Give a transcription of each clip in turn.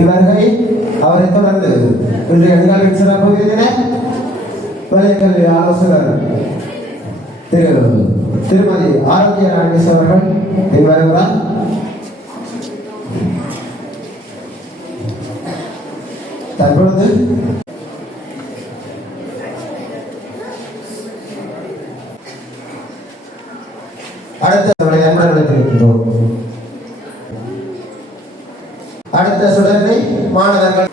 இவர்களை அவரை தொடர்ந்து இன்றைய நிகழ்வின் சிறப்பு விருந்தினர் வலைக்கல்வி ஆலோசகர் திருமதி ஆரோக்கிய ராணேஷ் அவர்கள் வருகிறார். தற்பொழுது அடுத்த சுடலை மாணவர்கள்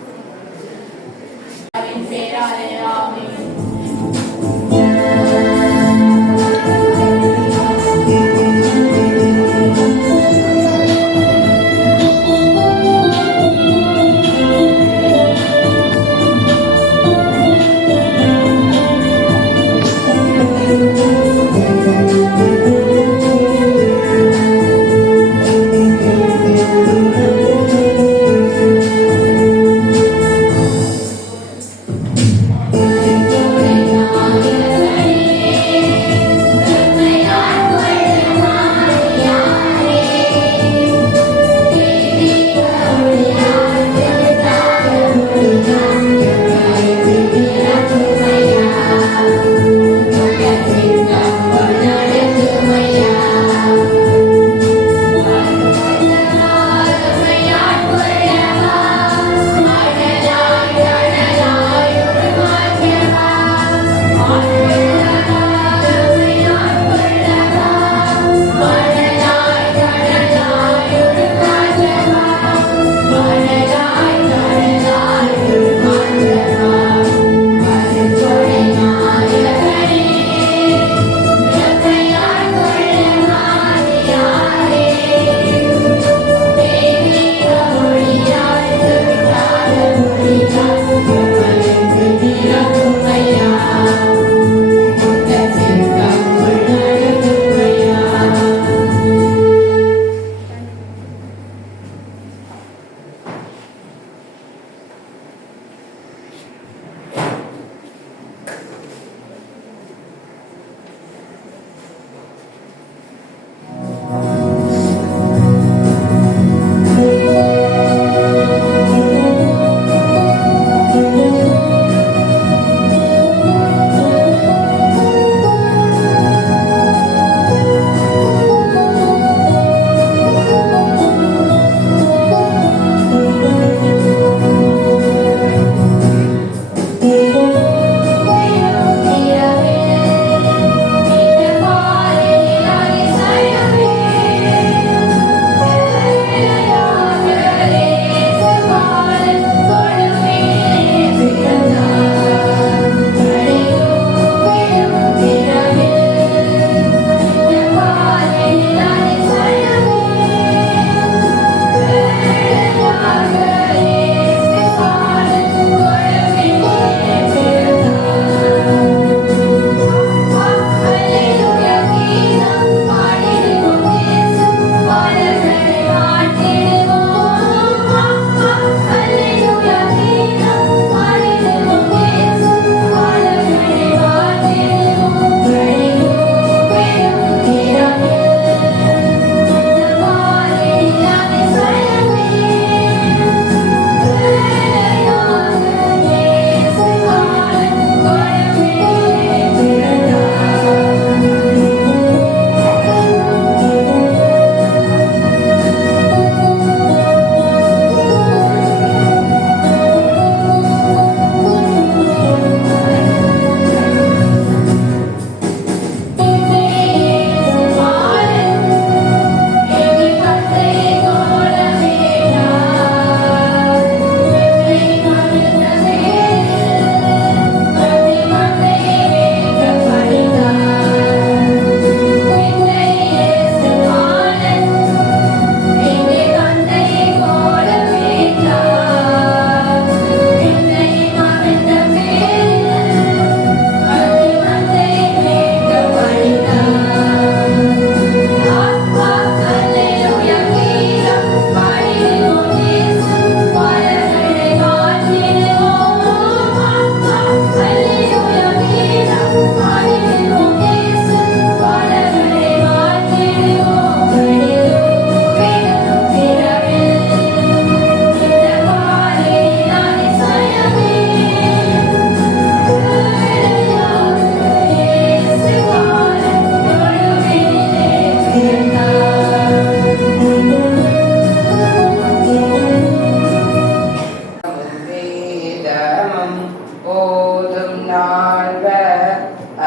போதும் நாள்வர்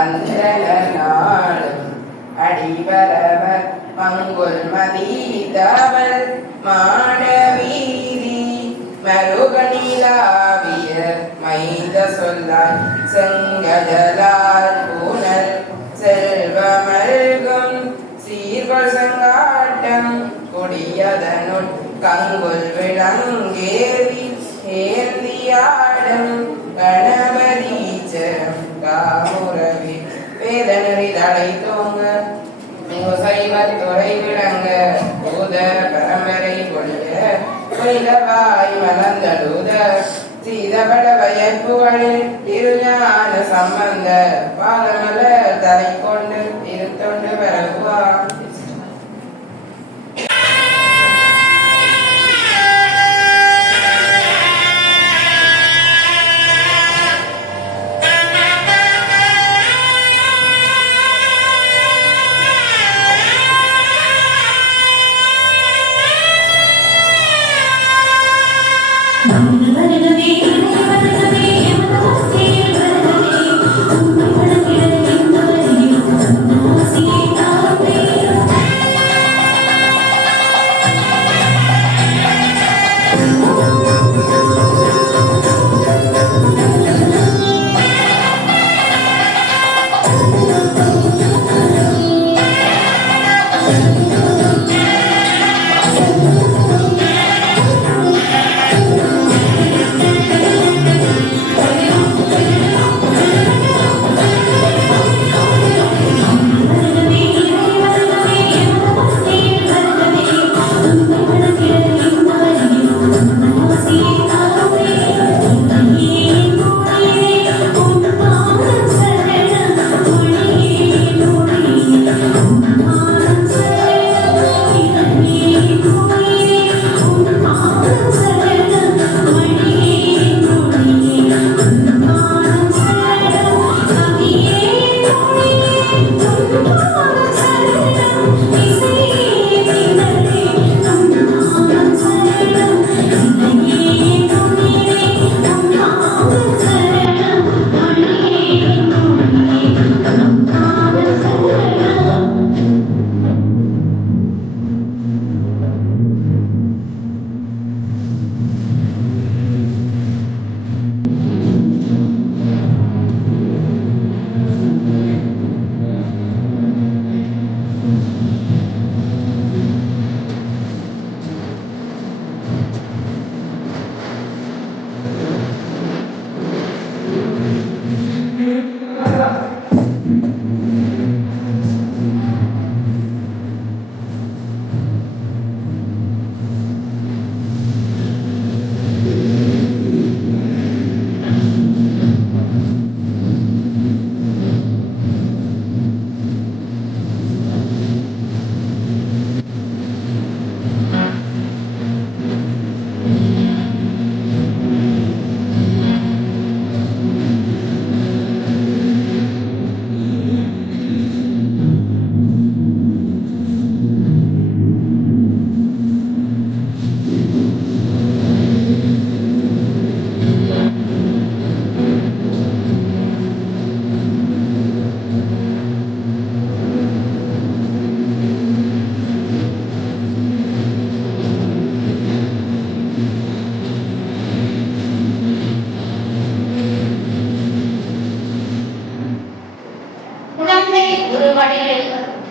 அந்தன நாளும் அடிபரவர் மங்குல் மதிதவள் மாடவீதி மருகனிலாவிய மைந்த சொல்லாய் செங்கடலால் பூனல் செல்வமல்கும் சீர்கொள் சங்காட்டம் கொடியதனுள் கங்குல் விளங்கேறி ஏந்தியாடும் கணபதீச்சரம் காமுரவி வேதனரி தலை தோங்க சைவத்துறை விளங்க பூத பரம்பரை கொள்ள பொய்தவாய் மலர்ந்தழுத சீதபட வயப்புகளில் திருஞான சம்பந்த பாதமலர் தலை கொண்டு திருத்தொண்டு பரவுவார்.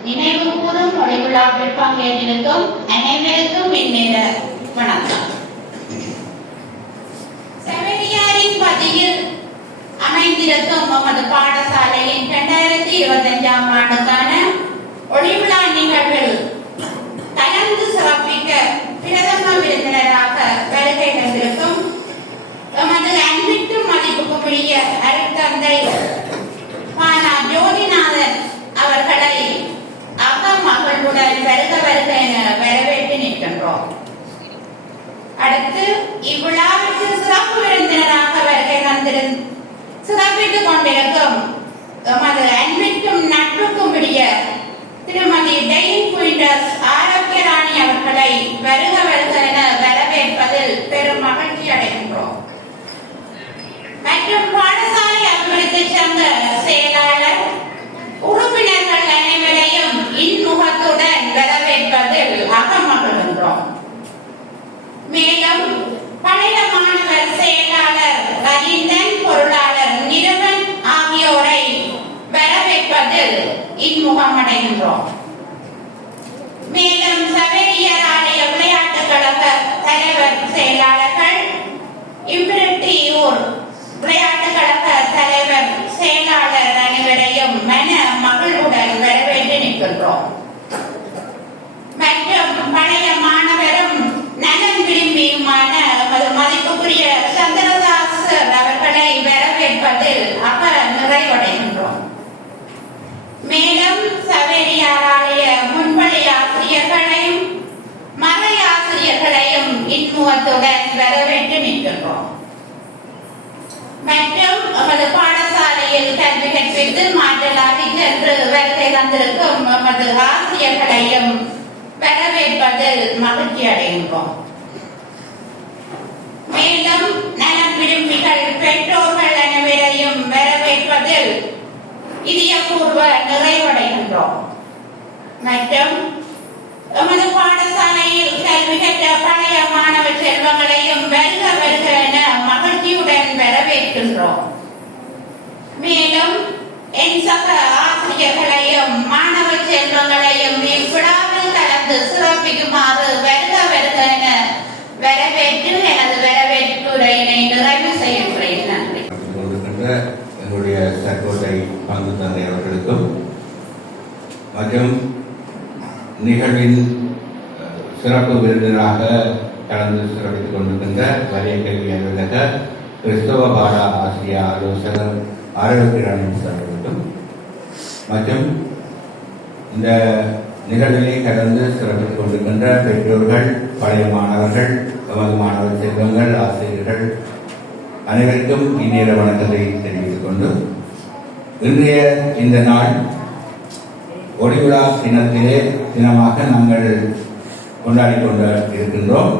நினைவு கூறும் மொழி விழாவில் பங்கேற்றிருக்கும் அனைவருக்கும் இந்நேர வணக்கம். செவிலியாரின் பதியில் அமைந்திருக்கும் நமது பாடசாலையின் 2025ஆம் ஆண்டுக்கான ஒளிவிழா நிகழ்வில் கலந்து சிறப்பிக்க பிரதம விருந்தினராக வருகை தந்திருக்கும் எமது அன்பிற்கும் மதிப்புக்குரிய அருட்தந்தை ஜோதிநாதன் அவர்களை மகளுடன் வருக வருக என வரவேற்று நிற்கின்றோம். அடுத்து இவ்விழாவிற்கு சிறப்பு விருந்தினராக வருகை சிறப்பித்துக் கொண்டிருக்கும் எமது அன்பிற்கும் நட்புக்கும் உரிய திருமதி டெயின் குயின்டர்ஸ் ஆரோக்கியராணி அவர்களை வருக வருக என வரவேற்பதில் பெரும் மகிழ்ச்சி அடைகின்றோம். மற்றும் பாடசாலை இருக்கின்றோம். மற்றும் பழைய மாணவரும் நலன் விரும்பியுமான மதிப்புக்குரிய சந்திரதாசர் அவர்களை வரவேற்பதில் நிறைவடைகின்றோம். மேலும் சவேரியாராய முன்பள்ளி ஆசிரியர்களையும் மறை ஆசிரியர்களையும் இன்முகத்துடன் வரவேற்று நிற்கின்றோம். மற்றும் நமது பாடசாலையில் கல்வி கற்பித்து மாற்றலாகி சென்று வருகை தந்திருக்கும் நமது ஆசிரியர்களையும் வரவேற்பதில் மகிழ்ச்சி அடைகின்றோம். மேலும் நலம் விரும்பிகள் பெற்றோர்கள் அனைவரையும் வரவேற்பதில் இதயபூர்வ நிறைவடைகின்றோம். மற்றும் எமது பாடசாலையில் கல்வி கற்ற பழைய மாணவ செல்வங்களையும் வருக வருக என மகிழ்ச்சியுடன் வரவேற்கின்றோம். மேலும் என் சக ஆசிரியர்களையும் மாணவ செல்வங்களையும் இவ்விழாவில் கலந்து சிறப்பிக்குமாறு வருக வருக என வரவேற்று எனது வரவேற்புரையினை நிறைவு செய்கின்றேன். நன்றி. எங்களுடைய சர்க்கோட்டை பங்கு தந்தை அவர்களுக்கும் மற்றும் நிகழ்வின் சிறப்பு விருந்தினராக கலந்து சிறப்பித்துக் கொண்டிருக்கின்ற வலிய கல்வி அலுவலக கிறிஸ்தவ பாட ஆசிரியர் ஆலோசகர் ஆரோக்கியராணி அவர்களுக்கும் மற்றும் இந்த நிகழ்வினை கலந்து சிறப்பித்துக் கொண்டிருக்கின்ற பெற்றோர்கள், பழைய மாணவர்கள், நமது மாணவ செல்வங்கள், ஆசிரியர்கள் அனைவருக்கும் இந்நேர வணக்கத்தை தெரிவித்துக் கொண்டு இன்றைய இந்த நாள் ஒளிவிழா தினமாக நாங்கள் கொண்டாடி கொண்டு இருக்கின்றோம்.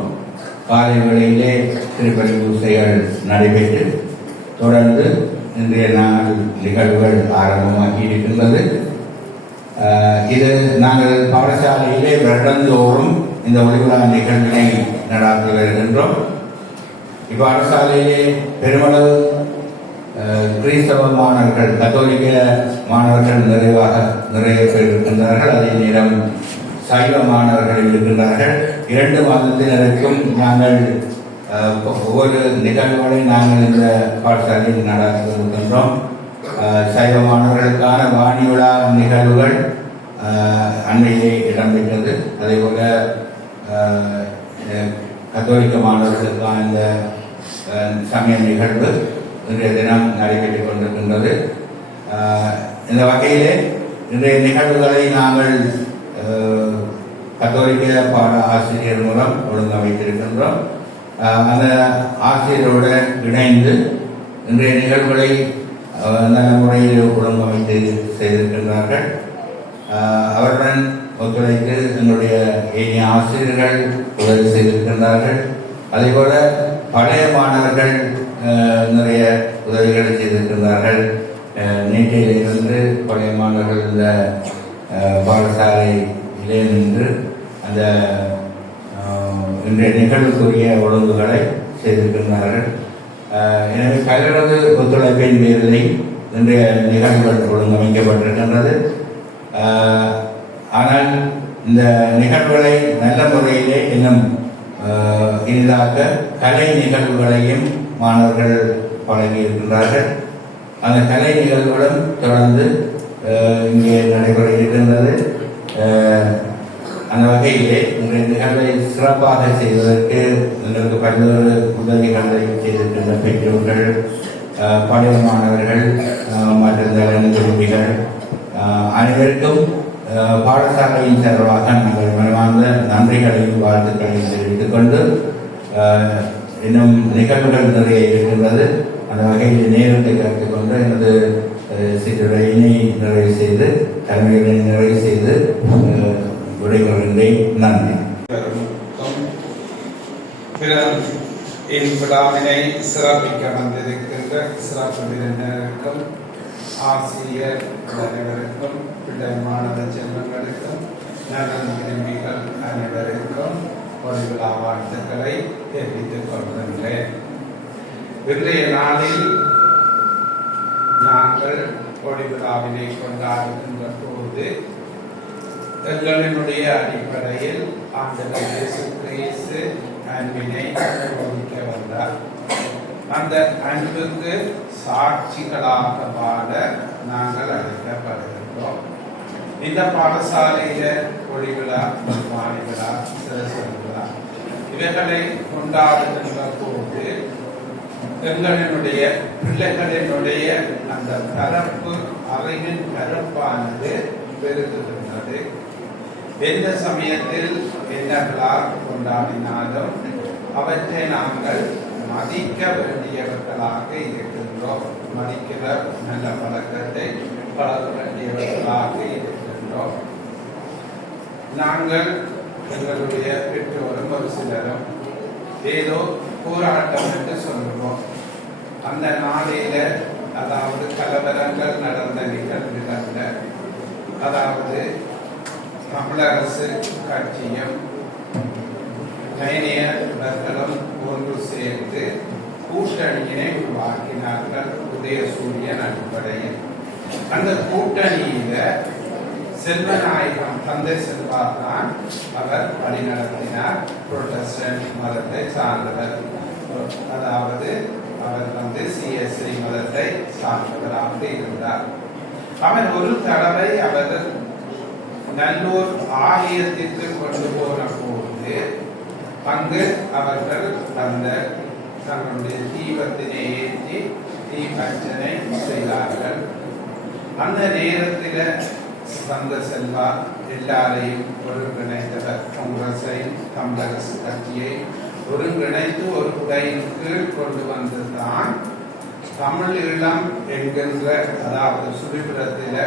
காலை வேளையிலே திருப்பலி பூசைகள் நடைபெற்று தொடர்ந்து இன்றைய நாள் நிகழ்வுகள் ஆரம்பமாகி இருக்கின்றது. இது நாங்கள் பாடசாலையிலே வருடந்தோறும் இந்த ஒளிவிழா நிகழ்வினை நடாத்தி வருகின்றோம். இப்பாடசாலையிலே பெருமளவு கிறிஸ்தவ மாணவர்கள், கத்தோலிக்க மாணவர்கள் நிறைய பேர் இருக்கின்றார்கள். அதே நேரம் சைவ மாணவர்கள் இருக்கின்றார்கள். 2 மாதத்தினருக்கும் நாங்கள் ஒவ்வொரு நிகழ்வுகளை நாங்கள் இந்த பாடசாலையில் நடாத்தி வருகின்றோம். சைவ மாணவர்களுக்கான வாணி விழா நிகழ்வுகள் அண்மையிலே இடம்பெற்றது. அதே போல கத்தோலிக்க மாணவர்களுக்கான இந்த சமய நிகழ்வு இன்றைய தினம் நடைபெற்றுக் கொண்டிருக்கின்றது. இந்த வகையிலே இன்றைய நிகழ்வுகளை நாங்கள் கத்தோலிக்க பாட ஆசிரியர் மூலம் ஒழுங்கமைத்திருக்கின்றோம். அந்த ஆசிரியரோடு இணைந்து இன்றைய நிகழ்வுகளை நல்ல முறையில் ஒழுங்கமைத்து செய்திருக்கின்றார்கள். அவருடன் ஒத்துழைத்து எங்களுடைய ஏனைய ஆசிரியர்கள் உதவி செய்திருக்கின்றார்கள். அதேபோல பழைய மாணவர்கள் நிறைய உதவிகளை செய்திருக்கின்றார்கள். நேற்றையிலிருந்து பழைய மாணவர்கள் இந்த பாடசாலையிலே நின்று அந்த இன்றைய நிகழ்வுக்குரிய ஒழுங்குகளை செய்திருக்கின்றார்கள். எனவே பலரது ஒத்துழைப்பின் பேரில் இன்றைய நிகழ்வுகள் ஒழுங்கமைக்கப்பட்டிருக்கின்றது. ஆனால் இந்த நிகழ்வுகளை நல்ல முறையிலே இன்னும் இனிதாக கலை நிகழ்வுகளையும் மாணவர்கள் பழகி இருக்கின்றார்கள். அந்த கலை நிகழ்வுகளும் தொடர்ந்து இங்கே நடைபெற இருக்கின்றது. அந்த வகையிலே இந்த நிகழ்வை சிறப்பாக செய்வதற்கு எங்களுக்கு பல்வேறு உதவிகளை செய்திருக்கின்ற பெற்றோர்கள், பழைய மாணவர்கள் மற்றும் நலன் விரும்பிகள் அனைவருக்கும் பாடசாலையின் சார்பாக நாங்கள் மனமார்ந்த நன்றிகளையும் வாழ்த்துக்களையும் தெரிவித்துக் கொண்டு இன்னும் நிகழ்வுகள் நிறைய இருக்கின்றது. அந்த வகையில் நேரத்தை கருத்து கொண்டு எனது சிற்றுரையினை நிறைவு செய்து தலைமைகளை நிறைவு செய்து விடைபெறுகின்றேன். நன்றி. விழாவினை சிறப்பிக்க வந்திருக்கின்ற சிறப்பு விருந்தினருக்கும் ஆசிரியர் அனைவருக்கும் பிள்ளை மாணவ செல்வங்களுக்கும் நலன் விரும்பிகள் அனைவருக்கும் ஒரு விழா வாழ்த்துக்களை தெரிவித்துக் கொள்கின்றேன். இன்றைய நாளில் நாங்கள் கொடி விழாவினை கொண்டாடுகின்ற போது எங்களினுடைய அடிப்படையில் ஆண்டவர் இயேசு கிறிஸ்து அன்பினை போதிக்க வந்தார். அந்த அன்புக்கு சாட்சிகளாக வாழ நாங்கள் அழைக்கப்படுகின்றோம். இந்த பாடசாலையில ஒளி விழா, வாணி விழா, சிறசல் விழா இவைகளை கொண்டாடுகின்ற போது எங்களினுடைய பிள்ளைகளினுடைய அந்த பரப்பு அறிவின் பரப்பானது பெருகுகின்றது. எந்த சமயத்தில் என்ன விழா கொண்டாடினாலும் அவற்றை நாங்கள் மதிக்க வேண்டியவர்களாக இருக்கின்றோம். மதிக்கிற நல்ல பழக்கத்தை பழக வேண்டியவர்களாக இருக்கின்றோம். நாங்கள் எங்களுடைய பெற்றோரும் ஒரு சிலரும் ஏதோ போராட்டம் என்று சொல்லுவோம். அந்த நாளில அதாவது கலவரங்கள் நடந்த நிகழ்வுகள்ல அதாவது தமிழரசு கட்சியும் கைனியர்களும் ஒன்று சேர்ந்து கூட்டணியினை உருவாக்கினார்கள். உதயசூரியன் அடிப்படையில் அந்த கூட்டணியில செல்வநாயகம் தந்தை செல்வா தான் அவர் வழிநடத்தினார். புரொட்டஸ்டன்ட் மதத்தை சார்ந்தவர், அதாவது அவர் சிஎஸ்ஐ மதத்தை சார்ந்தவராக இருந்தார். அவர் ஒரு தடவை அவர் நல்லூர் ஆலயத்திற்கு கொண்டு போன போது அங்கு அவர்கள் அந்த தங்களுடைய தீபத்தினை ஏற்றி தீபஞ்சனை செய்தார்கள். அந்த நேரத்தில் தந்த செல்வா எல்லாரையும் ஒருங்கிணைத்தவர். காங்கிரஸையும் தமிழரசு கட்சியை ஒருங்கிணைத்து ஒரு குடையின் கீழ் கொண்டு வந்ததுதான் தமிழ் ஈழம் என்கின்ற அதாவது சுழிபுரத்தில்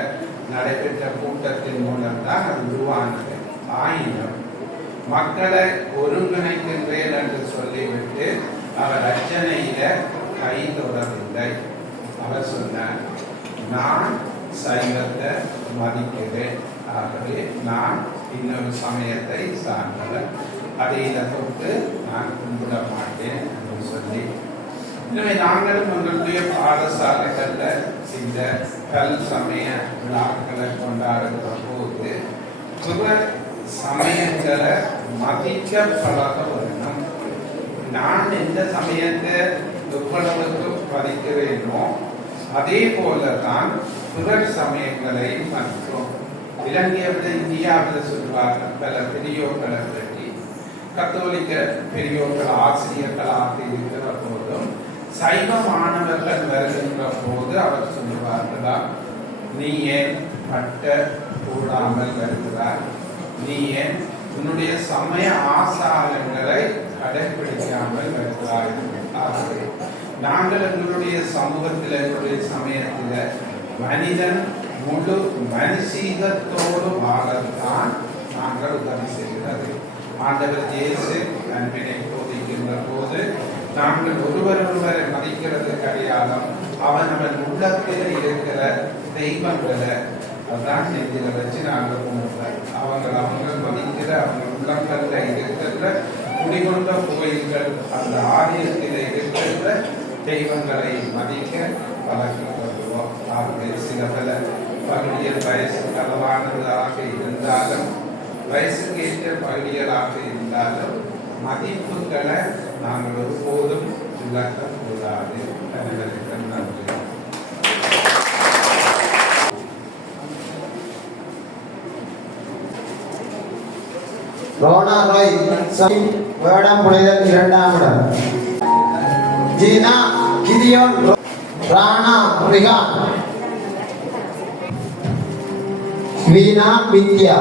நடைபெற்ற கூட்டத்தின் மூலம்தான் அது உருவானது. ஆயினும் மக்களை ஒருங்கிணைக்கின்றேன் என்று சொல்லிவிட்டு அவர் அர்ச்சனையில கை தொடரவில்லை. அவர் சொன்னார், நான் சைவத்தை மதிக்கிறேன், ஆகவே நான் இன்னொரு சமயத்தை சார்ந்தவர், அதையில தொட்டு நான் கும்பிட மாட்டேன் என்று சொல்லி. எனவே நாங்களும் எங்களுடைய பாடசாலைகள்ல இந்த கல் சமய விழாக்களை கொண்டாடுகிற போது பிற சமயங்களை மதிக்க பழக வேண்டும். நான் எந்த சமயத்தை எவ்வளவுக்கு பதிக்கிறேனோ அதே போலதான் பிற சமயங்களை மதிக்கும். இலங்கையில் இந்தியாவில் சொல்வார்கள் பல பெரியோர்களை பற்றி. கத்தோலிக்க பெரியோர்கள் ஆசிரியர்களாக இருக்கிற போதும் சைவ மாணவர்கள் வருகின்ற போது அவர் சொல்லுவார்களா, நீ ஏன் பட்ட கூடாமல் வருகிறார், நீ ஏன் உன்னுடைய சமய ஆசாரங்களை கடைபிடிக்காமல் வருகிறாய். ஆகவே நாங்கள் எங்களுடைய சமூகத்தில் எங்களுடைய சமயத்தில் மனிதன் முழு மனுஷீகத்தோடு வாழத்தான் நாங்கள் உதவி செய்கிறது. ஆண்டவர் இயேசு அன்பினை போதிக்கின்ற போது நாங்கள் ஒருவரை மதிக்கிறது கிடையாது. அவன் உள்ளத்தில் இருக்கிற தெய்வங்களை அதான் நெஞ்சில வச்சு நாங்கள் கும்பிடுறோம். அவங்க மதிக்கிற அவங்க உள்ளங்கள்ல இருக்கிற குடிகொண்ட கோயில்கள் அந்த ஆலயத்தில் இருக்கிற தெய்வங்களை மதிக்க பழகி வருவோம். ஆகவே சில பல பகுதியில் வயசு அளவானதாக இருந்தாலும் வயசுக்கு ஏற்ற பகுதிகளாக இருந்தாலும் மதிப்புகளை நாங்கள் ஒருபோதும் இழக்கக்கூடாது. அனைவருக்கும் நன்றி. ரோனா ராய் வேடம் புனிதர் 2ஆம் இடம். ஜீனா கிதியோன் ராணா ரிகான் வீணா வித்யா.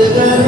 Thank you.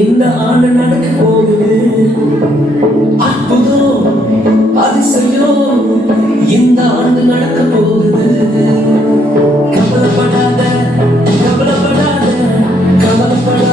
இந்த ஆண்டு நடக்க போகுது. அற்புதம் அதிசயம் இந்த ஆண்டு நடக்க போகுது. கவலைப்படாத கவலைப்படாத கவலைப்படாத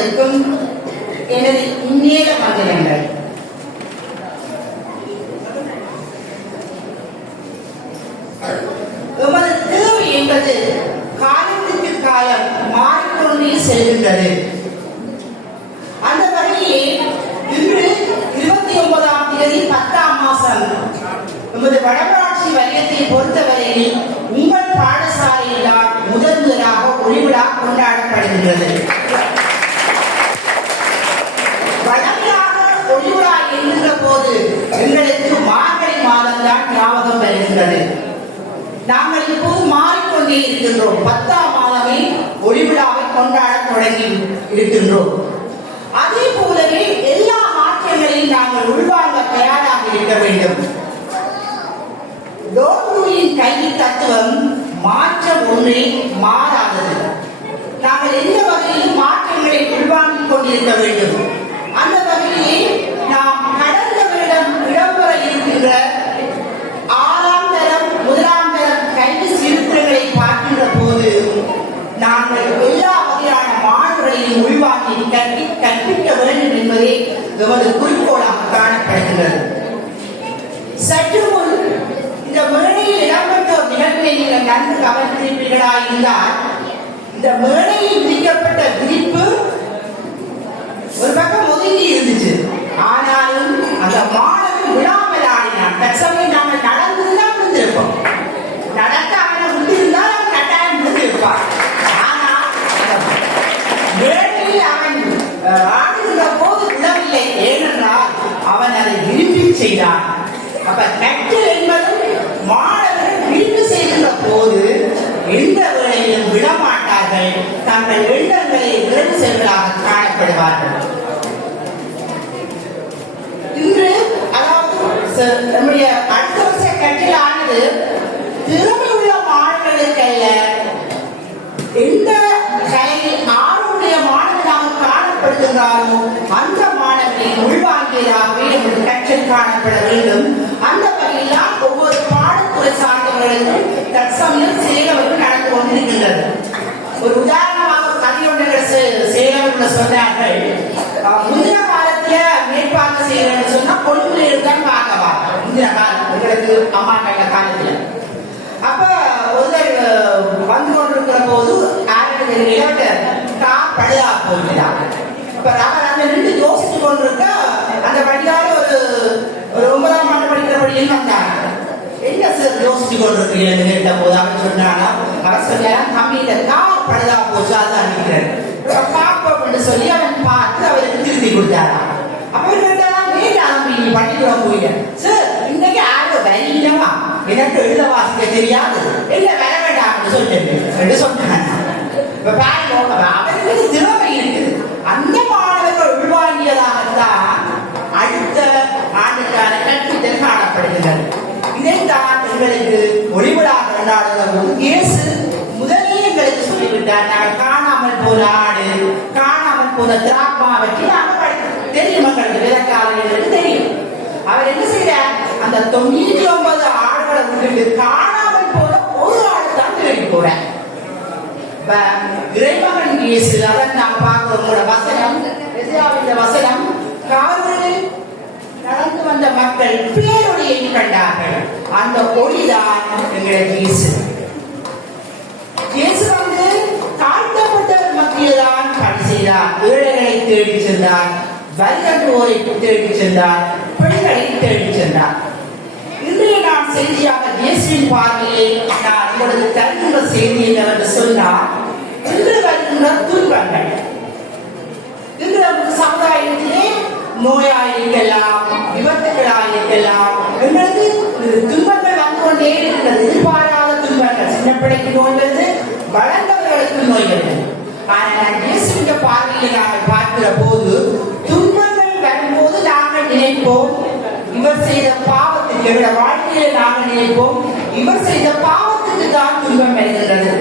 அனைவருக்கும் எனது இந்நேர வந்தனங்கள். எமது தேவை என்பது காலத்திற்கு காலம் மாறிக்கொண்டே செல்கின்றது. அந்த வகையிலே இன்று 29ஆம் தேதி 10ஆம் மாதம் நமது வடமராட்சி வலயத்தை பொறுத்தவரையில் உங்கள் பாடசாலையில் தான் முதலாக ஒளிவிழா கொண்டாடப்படுகின்றது. வடமையாக ஒளிவிழா என்கின்ற போது எங்களுக்கு மார்கழி மாதம் தான் ஞாபகம் வருகின்றது. நாங்கள் இப்போது மாறிக்கொண்டே இருக்கின்றோம். 10ஆம் மாதமே ஒளிவிழாவை கொண்டாட தொடங்கி இருக்கின்றோம். அதே போலவே எல்லா மாற்றங்களையும் நாங்கள் உள்வாங்க தயாராக இருக்க வேண்டும். லோகூரின் கல்வி தத்துவம் மாற்றம் ஒன்றே மாறாதது. நாங்கள் எந்த வகையிலும் மாற்றங்களை உள்வாங்கிக் கொண்டிருக்க வேண்டும். அந்த வகையிலே நாம் கடந்த வருடம் இடம்பெற இருக்கின்ற 6ஆம் தரம் 1ஆம் தரம் கல்வி சீர்திருத்தங்களை பார்க்கின்ற போது நாங்கள் எல்லா வகையான மாணவர்களையும் உள்வாங்கி கற்பிக்க வேண்டும் என்பதே எமது குறிக்கோளாக காணப்படுகின்றது. சற்று முன் இந்த மேடையில் இடம்பெற்ற நிகழ்வை நீங்கள் நன்கு கவனித்திருப்பீர்களா இருந்தால் இந்த மேடையில் விதிக்கப்பட்ட விதிப்பு ஒரு பக்கம் ஒதுங்கி இருந்துச்சு. ஆனாலும் அந்த மாணவன் விழாமல் ஆடினான். தற்சமயம் நாங்கள் நடந்துதான் இருந்திருப்போம். நடக்க அவனை விட்டிருந்தால் அவன் கட்டாயம் விழுந்திருப்பான். ஆனால் மேடையில் அவன் ஆடுகின்ற போது விழவில்லை. ஏனென்றால் அவன் அதை விரும்பி செய்தான். அப்ப கற்றல் என்பது மாணவர்கள் விரும்பி செய்கின்ற போது எந்த வேளையிலும் விடமாட்டார்கள். தங்கள் எண்ணங்களை நிறைவு செய்வதாக காணப்படுவார்கள். இன்று அதாவது நம்முடைய அடுத்த வருஷ கற்றலானது திறமையுள்ள மாணவர்களுக்கு அல்ல, எந்த கலையில் ஆர்வமுடைய மாணவர்களாக காணப்படுகின்றாரோ அந்த மாணவர்களை உள்வாங்கியதாகவே நம்முடைய கற்றல் காணப்பட வேண்டும். அந்த வகையில் தான் ஒவ்வொரு பாடத்துறை சார்ந்தவர்களுக்கும் தற்சமயம் செயலவர்கள் நடந்து கொண்டிருக்கின்றது. ஒரு உதாரணமாக கதையொன்றை செயலவர்கள் சொன்னார்கள். முந்தின காலத்துல மேற்பார்வை செய்யறன்னு சொன்னா கொழும்புல இருந்தான் பார்க்கவா. முந்தின காலம் எங்களுக்கு அம்மா கண்ட காலத்துல அப்ப ஒருத்தர் வந்து கொண்டிருக்கிற போது பழுதா போகிறார். அப்ப அவர் அந்த நின்று யோசிச்சு கொண்டிருக்க அந்த வழியால ஒரு 9ஆம் ஆண்டு படிக்கிறபடியும் வந்தாங்க. என்ன சார் யோசிச்சு கொண்டிருக்கீங்க கேட்ட போது அவர் சொன்னாங்க. அவர் சொன்னாரா, தம்பி இந்த கார் பழுதா போச்சு அதான் நினைக்கிறேன் பாப்போம்னு சொல்லி அவன் பார்த்து அவருக்கு திருத்தி கொடுத்தாரா. அவர் கேட்டாரா, தம்பி நீ படிக்கிறோம் போயிட சார் இன்னைக்கு ஆர்வம் வரீங்களா, எனக்கு எழுத வாசிக்க தெரியாது, இல்ல வர வேண்டாம் சொல்லிட்டு சொன்னாங்க. இப்ப பாருங்க, அவருக்கு திறமை இருக்குது. அந்த மாணவர்கள் உள்வாங்கியதாகத்தான் அடுத்த ஆண்டுக்கான கற்பித்தல் காணப்படுகிறது. இதைத்தான் எங்களுக்கு ஒளிவிழா கொண்டாடுகிற போது இயேசு முதலே எங்களுக்கு சொல்லிவிட்டார். நாங்கள் காணாமல் போன ஆடு, காணாமல் போன திராட்சை பற்றி நாங்கள் தெரியும். எங்களுக்கு விதக்காலங்களுக்கு தெரியும். அவர் என்ன செய்யறார், அந்த 99 ஆடுகளை விட்டுட்டு காணாமல் போன ஒரு ஆடு தான் தேடி போறார். இறைமகன் இயேசு அதான் நாம் பார்க்கிறோம். வசனம் இந்த வசனம் காவலில் நடந்து வந்த மக்கள் பேரொழியை கண்டார்கள். அந்த ஒளிதான் எங்களுடைய இயேசு. இயேசு வந்து தாழ்த்தப்பட்டவர் மத்தியில் தான் பணி செய்தார். ஏழைகளை தேடி சென்றார், வரிகட்டுவோரை தேடி சென்றார், பெண்களை தேடி சென்றார். இன்றைய நான் செய்தியாக இயேசுவின் பார்வையை நான் உங்களுக்கு தருகின்ற செய்தி என்னவென்று சொன்னால், இன்று வருகின்ற துன்பங்கள் இன்று சமுதாயத்திலே நோயாயிருக்கலாம், விபத்துகளாயிருக்கலாம், எங்களுக்கு துன்பங்கள் வந்து கொண்டே இருக்கிறது. எதிர்பாராத துன்பங்கள், சின்ன பிள்ளைக்கு நோய் வருது, வளர்ந்தவர்களுக்கு நோய் வருது. ஆனால் இயேசுவின் பார்வையை நாங்கள் பார்க்கிற போது துன்பங்கள் வரும்போது நாங்கள் நினைப்போம், இவர் செய்த பாவத்துக்கு, எங்களுடைய வாழ்க்கையில நாங்கள் நினைப்போம் இவர் செய்த பாவத்துக்கு தான் துன்பம் வருகின்றது.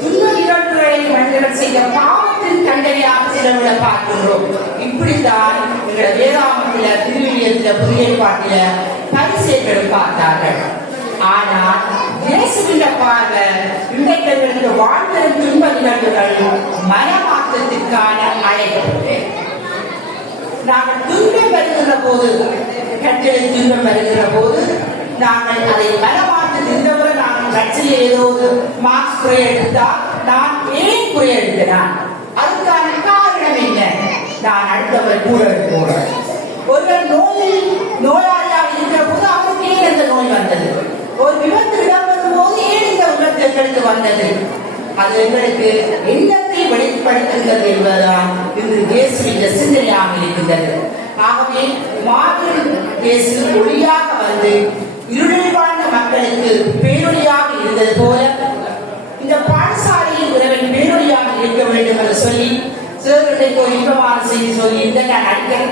துன்ப நிகழ்வுகளை மனிதர்கள் செய்த பாவத்தின் தண்டனையாக சிலவிட பார்க்கின்றோம். இப்படித்தான் எங்களுடைய வேதாமத்தில, திருவிழியத்தில, புதிய பாட்டில பரிசேயர்கள் பார்த்தார்கள். ஆனால் இயேசுவின் பார்வை இன்றைக்கு வாழ்வின் துன்ப நிகழ்வுகள் மனமாற்றத்திற்கான அழைப்பு. அழைப்பது. நாங்கள் துன்பம் வருகிற போது, கற்றலை துன்பம் வருகிற போது நாங்கள் அதை பலமாற்று நின்றவரை நாங்கள் கட்சியில் ஏதோ ஒரு மார்க்ஸ் குறை எடுத்தால் நான் ஏன் குறை எடுக்கிறேன், அதுக்கான காரணம் என்ன? நான் அடுத்தவரை கூட எடுப்போம். ஒருவர் நோயாளியாக இருக்கிற போது அவருக்கு ஏன் இந்த நோய் வந்தது, ஒரு விபத்து இடம்பெறும் போது ஏன் இந்த விபத்து எங்களுக்கு வந்தது, அது எங்களுக்கு எண்ணத்தை வெளிப்படுத்துகிறது என்பதுதான் இன்று இயேசுவின் சிந்தனையாக இருக்கின்றது. ஆகவே மாபெரும் இயேசு ஒளியாக வந்து இருளில் வாழ்ந்த மக்களுக்கு பேரொழியாக இருந்தது போல இந்த பாடசாலையில் இறைவன் பேரொழியாக இருக்க வேண்டும் என்று சொல்லி சிலர்களுக்கு ஒரு இன்பமான செய்தி சொல்லி இந்த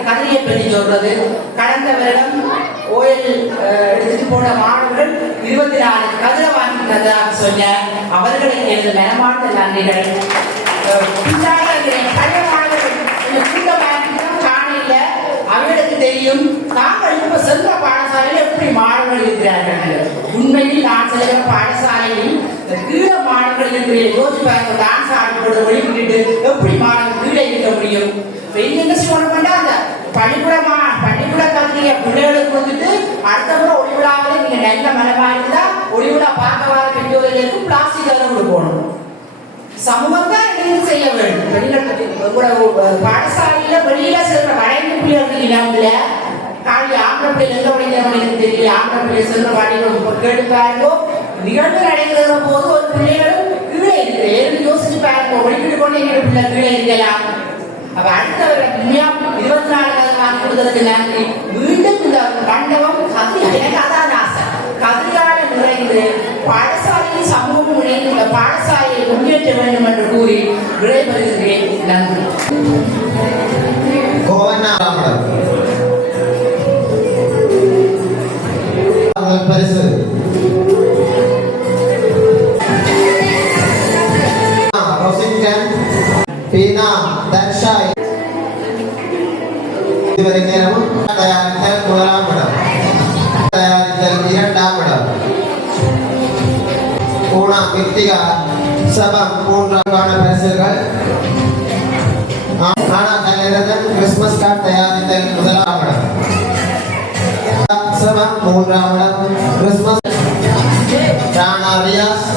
கதையை பற்றி சொல்றது. கடந்த வருடம் ஓயல் எடுத்துட்டு போன மாணவர்கள் 24 கதிரை வாங்கிட்டதாக சொன்ன அவர்களுக்கு எனது மனமார்ந்த நன்றிகள். பழைய மாணவர்கள் காணையில அவர்களுக்கு தெரியும் நாங்கள் இப்ப சென்ற பாடசாலையில் எப்படி மாணவர்கள் இருக்கிறார்கள். உண்மையில் நான் செல்கிற பாடசாலையில் கீழ மாணவர்கள் இருக்கிற யோசிப்பாங்க, டான்ஸ் ஆடுபடுறத வெளியிட்டு எப்படி மாணவர்கள் கீழே இருக்க முடியும். என்ன செய்யணும், அந்த பள்ளிக்கூட கல்விய பிள்ளைகளுக்கு வந்துட்டு அடுத்த முறை ஒளிவிழாவில் நீங்க நல்ல மனமா இருந்தா ஒளிவிழா பார்க்க வர பெற்றோர்களுக்கும் பிளாஸ்டிக் கவர் கொடுக்கணும். சமூகம் தான் எதுவும் செய்ய வேண்டும். பாடசாலையில வெளியில செல்ற வளைந்து பிள்ளைகள் இல்லாமல காலி ஆங்கில பிள்ளை எங்க படிக்கிறவங்களுக்கு தெரியல. ஆங்கில பிள்ளை செல்ற வழிகள் கேட்டு பாருங்கோ. நிகழ்வு நடைபெறுற போது ஒரு பிள்ளைகளும் கீழே இருக்கு யோசிச்சு பாருங்க. ஒளிக்கிட்டு கொண்டு எங்க பிள்ளை கீழே இருக்கலாம். அப்ப அடுத்தவர்கள் 24 வாங்கி கொடுத்ததுக்கு நன்றி. மீண்டும் இந்த மண்டபம் எனக்கு அதான் ஆசை. கதிரால நிறைந்து பாடசாலையில் சமூகம் இணைந்து இந்த பாடசாலையை முன்னேற்ற வேண்டும் என்று கூறி விடைபெறுகிறேன். நன்றி. பரிசு Pina Dakshay இதுவரை நேரமும் தயாரித்தல் முதலாம் இடம், தயாரித்தல் 2ஆம் இடம், பூனா மித்திகா சபம் 3ஆம் பரிசுகள், ஆனா தயாரித்தல் கிறிஸ்துமஸ் கார்டு தயாரித்தல் முதலாம் இடம், சபம் 3ஆம் இடம், கிறிஸ்துமஸ் ராணா ரியாஸ்